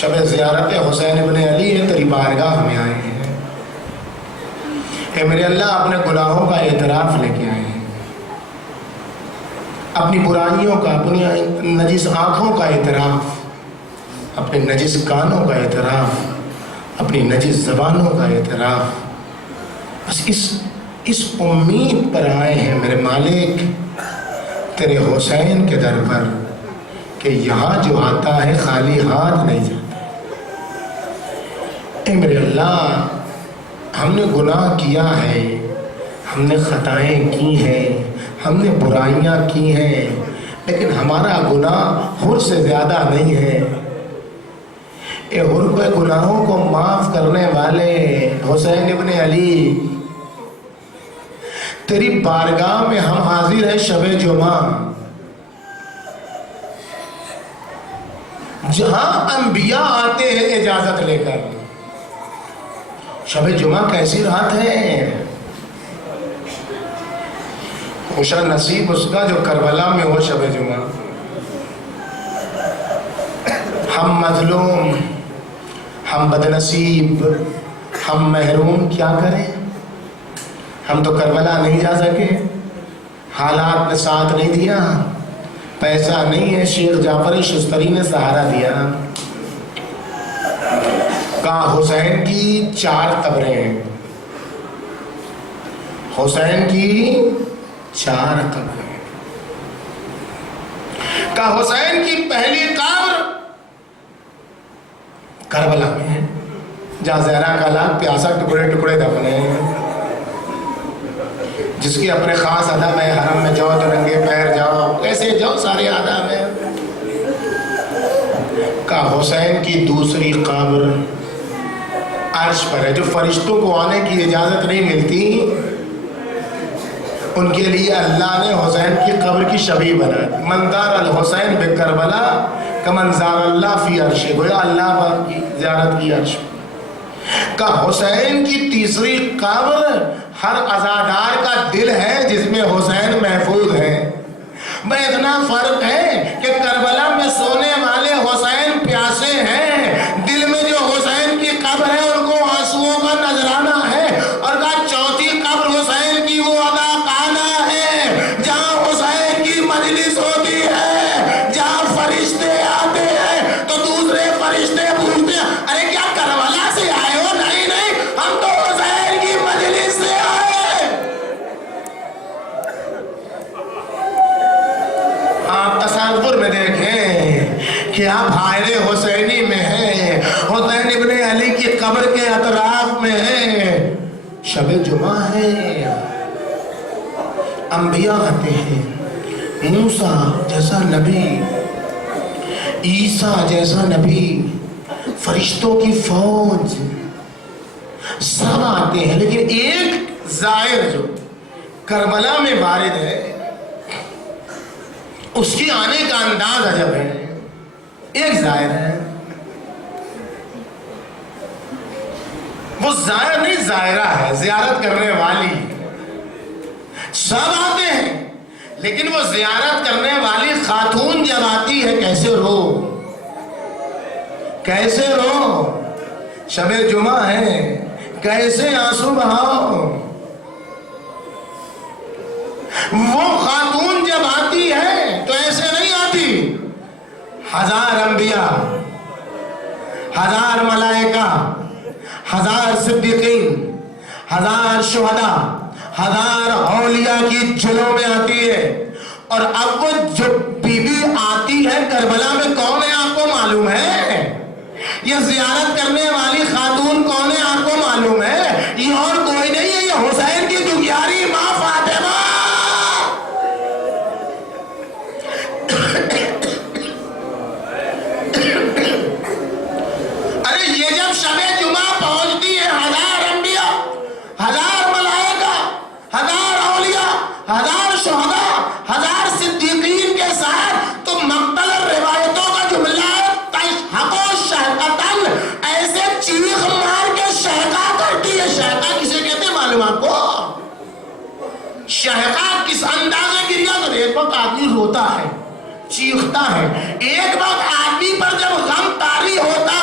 شب زیارت حسین ابن علی ہے تیری بارگاہ میں آئے ہیں۔ اے میرے اللہ اپنے گناہوں کا اعتراف لے کے آئے ہیں، اپنی برائیوں کا، اپنی نجس آنکھوں کا اعتراف، اپنے نجس کانوں کا اعتراف، اپنی نجس زبانوں کا اعتراف۔ بس اس امید پر آئے ہیں میرے مالک تیرے حسین کے در پر کہ یہاں جو آتا ہے خالی ہاتھ نہیں جاتا۔ اے میرے اللہ ہم نے گناہ کیا ہے، ہم نے خطائیں کی ہیں، ہم نے برائیاں کی ہیں، لیکن ہمارا گناہ حر سے زیادہ نہیں ہے۔ اے حر کے گناہوں کو معاف کرنے والے حسین ابن علی، تیری بارگاہ میں ہم حاضر ہیں شب جمعہ، جہاں انبیاء آتے ہیں اجازت لے کر۔ شب جمعہ کیسی رات ہے، خوش نصیب اس کا جو کربلا میں ہو شب جمعہ۔ ہم مظلوم، ہم بدنصیب، ہم محروم کیا کریں؟ ہم تو کربلا نہیں جا سکے، حالات نے ساتھ نہیں دیا، پیسہ نہیں ہے، شیخ جعفر شستری نے سہارا دیا۔ کہا حسین کی 4 قبریں ہیں، حسین کی 4 قبریں۔ کہا حسین کی پہلی قبر کربلا میں ہے، جہاں زہرا کا لال پیاسا ٹکڑے ٹکڑے دفنے ہیں، جس کی اپنے خاص ادب ہے، حرم میں جاؤ تو ننگے پیر جاؤ، کیسے جاؤ سارے آداب ہیں۔ کا حسین کی دوسری قبر عرش پر ہے. جو فرشتوں کو آنے کی اجازت نہیں ملتی ان کے لیے اللہ نے حسین کی قبر کی شبیہ بنا دی. من زار الحسین بکربلا کمن زار اللہ فی عرش. گویا اللہ کی زیارت کی عرش کا. حسین کی تیسری قبر ہر عزادار کا دل ہے جس میں حسین محفوظ ہے. بھئی اتنا فرق ہے کہ کربلا میں سونے والے حسین پیاسے ہیں, دل میں جو حسین کی قبر ہے ان کو آنسوؤں کا نذرانہ ہے. اور کہا چوتھی قبر حسین کی وہ ادا خانہ ہے جہاں حسین کی مجلس ہوتی ہے, جہاں فرشتے آتے ہیں تو دوسرے فرشتے پوچھتے ہیں ارے کیا کربلا سے آئے ہو؟ نہیں نہیں, ہم تو حسین کی مجلس سے آئے. آپ تصور میں دیکھیں کہ آپ حائر حسینی میں ہیں, حسین ابن علی کی قبر کے اطراف میں ہیں, شب جمعہ ہے, انبیاء آتے ہیں, موسیٰ جیسا نبی, عیسیٰ جیسا نبی, فرشتوں کی فوج سب آتے ہیں, لیکن ایک زائر جو کربلا میں وارد ہے اس کی آنے کا انداز عجب ہے. ایک زائر ہے, وہ زائر نہیں زائرہ ہے, زیارت کرنے والی. سب آتے ہیں لیکن وہ زیارت کرنے والی خاتون جب آتی ہے کیسے رو, کیسے رو, شب جمعہ ہے, کیسے آنسو بہاؤ. وہ خاتون جب آتی ہے تو ایسے نہیں آتی. ہزار انبیاء, ہزار ملائکہ, ہزار صدیقین, ہزار شہداء, ہزار اولیاء کی جلوں میں آتی ہے. اور اب وہ جو بی بی آتی ہے کربلا میں کون ہے آپ کو معلوم ہے؟ یہ زیارت کرنے والی خاتون کون ہے آپ کو معلوم ہے؟ یہ اور کوئی نہیں ہے, یہ حسین کی دغیاری ماں فاطمہ. ارے یہ جب شب جمعہ پہنچتی ہے, ہزار انبیاء, ہزار ملائکہ, ہزار اولیاء, ہزار شہداء, ہزار صدیقین کے ساتھ, تو مقتل روایتوں کا جملہ ہے تشہق شہقتن, ایسے چیخ مار کے شہقہ کرتی ہے. شہقہ کسے کہتے ہیں معلوم آپ کو؟ شہقہ کس اندازے گریا تو ایک وقت آدمی روتا ہے, چیختا ہے, ایک وقت آدمی پر جب غم طاری ہوتا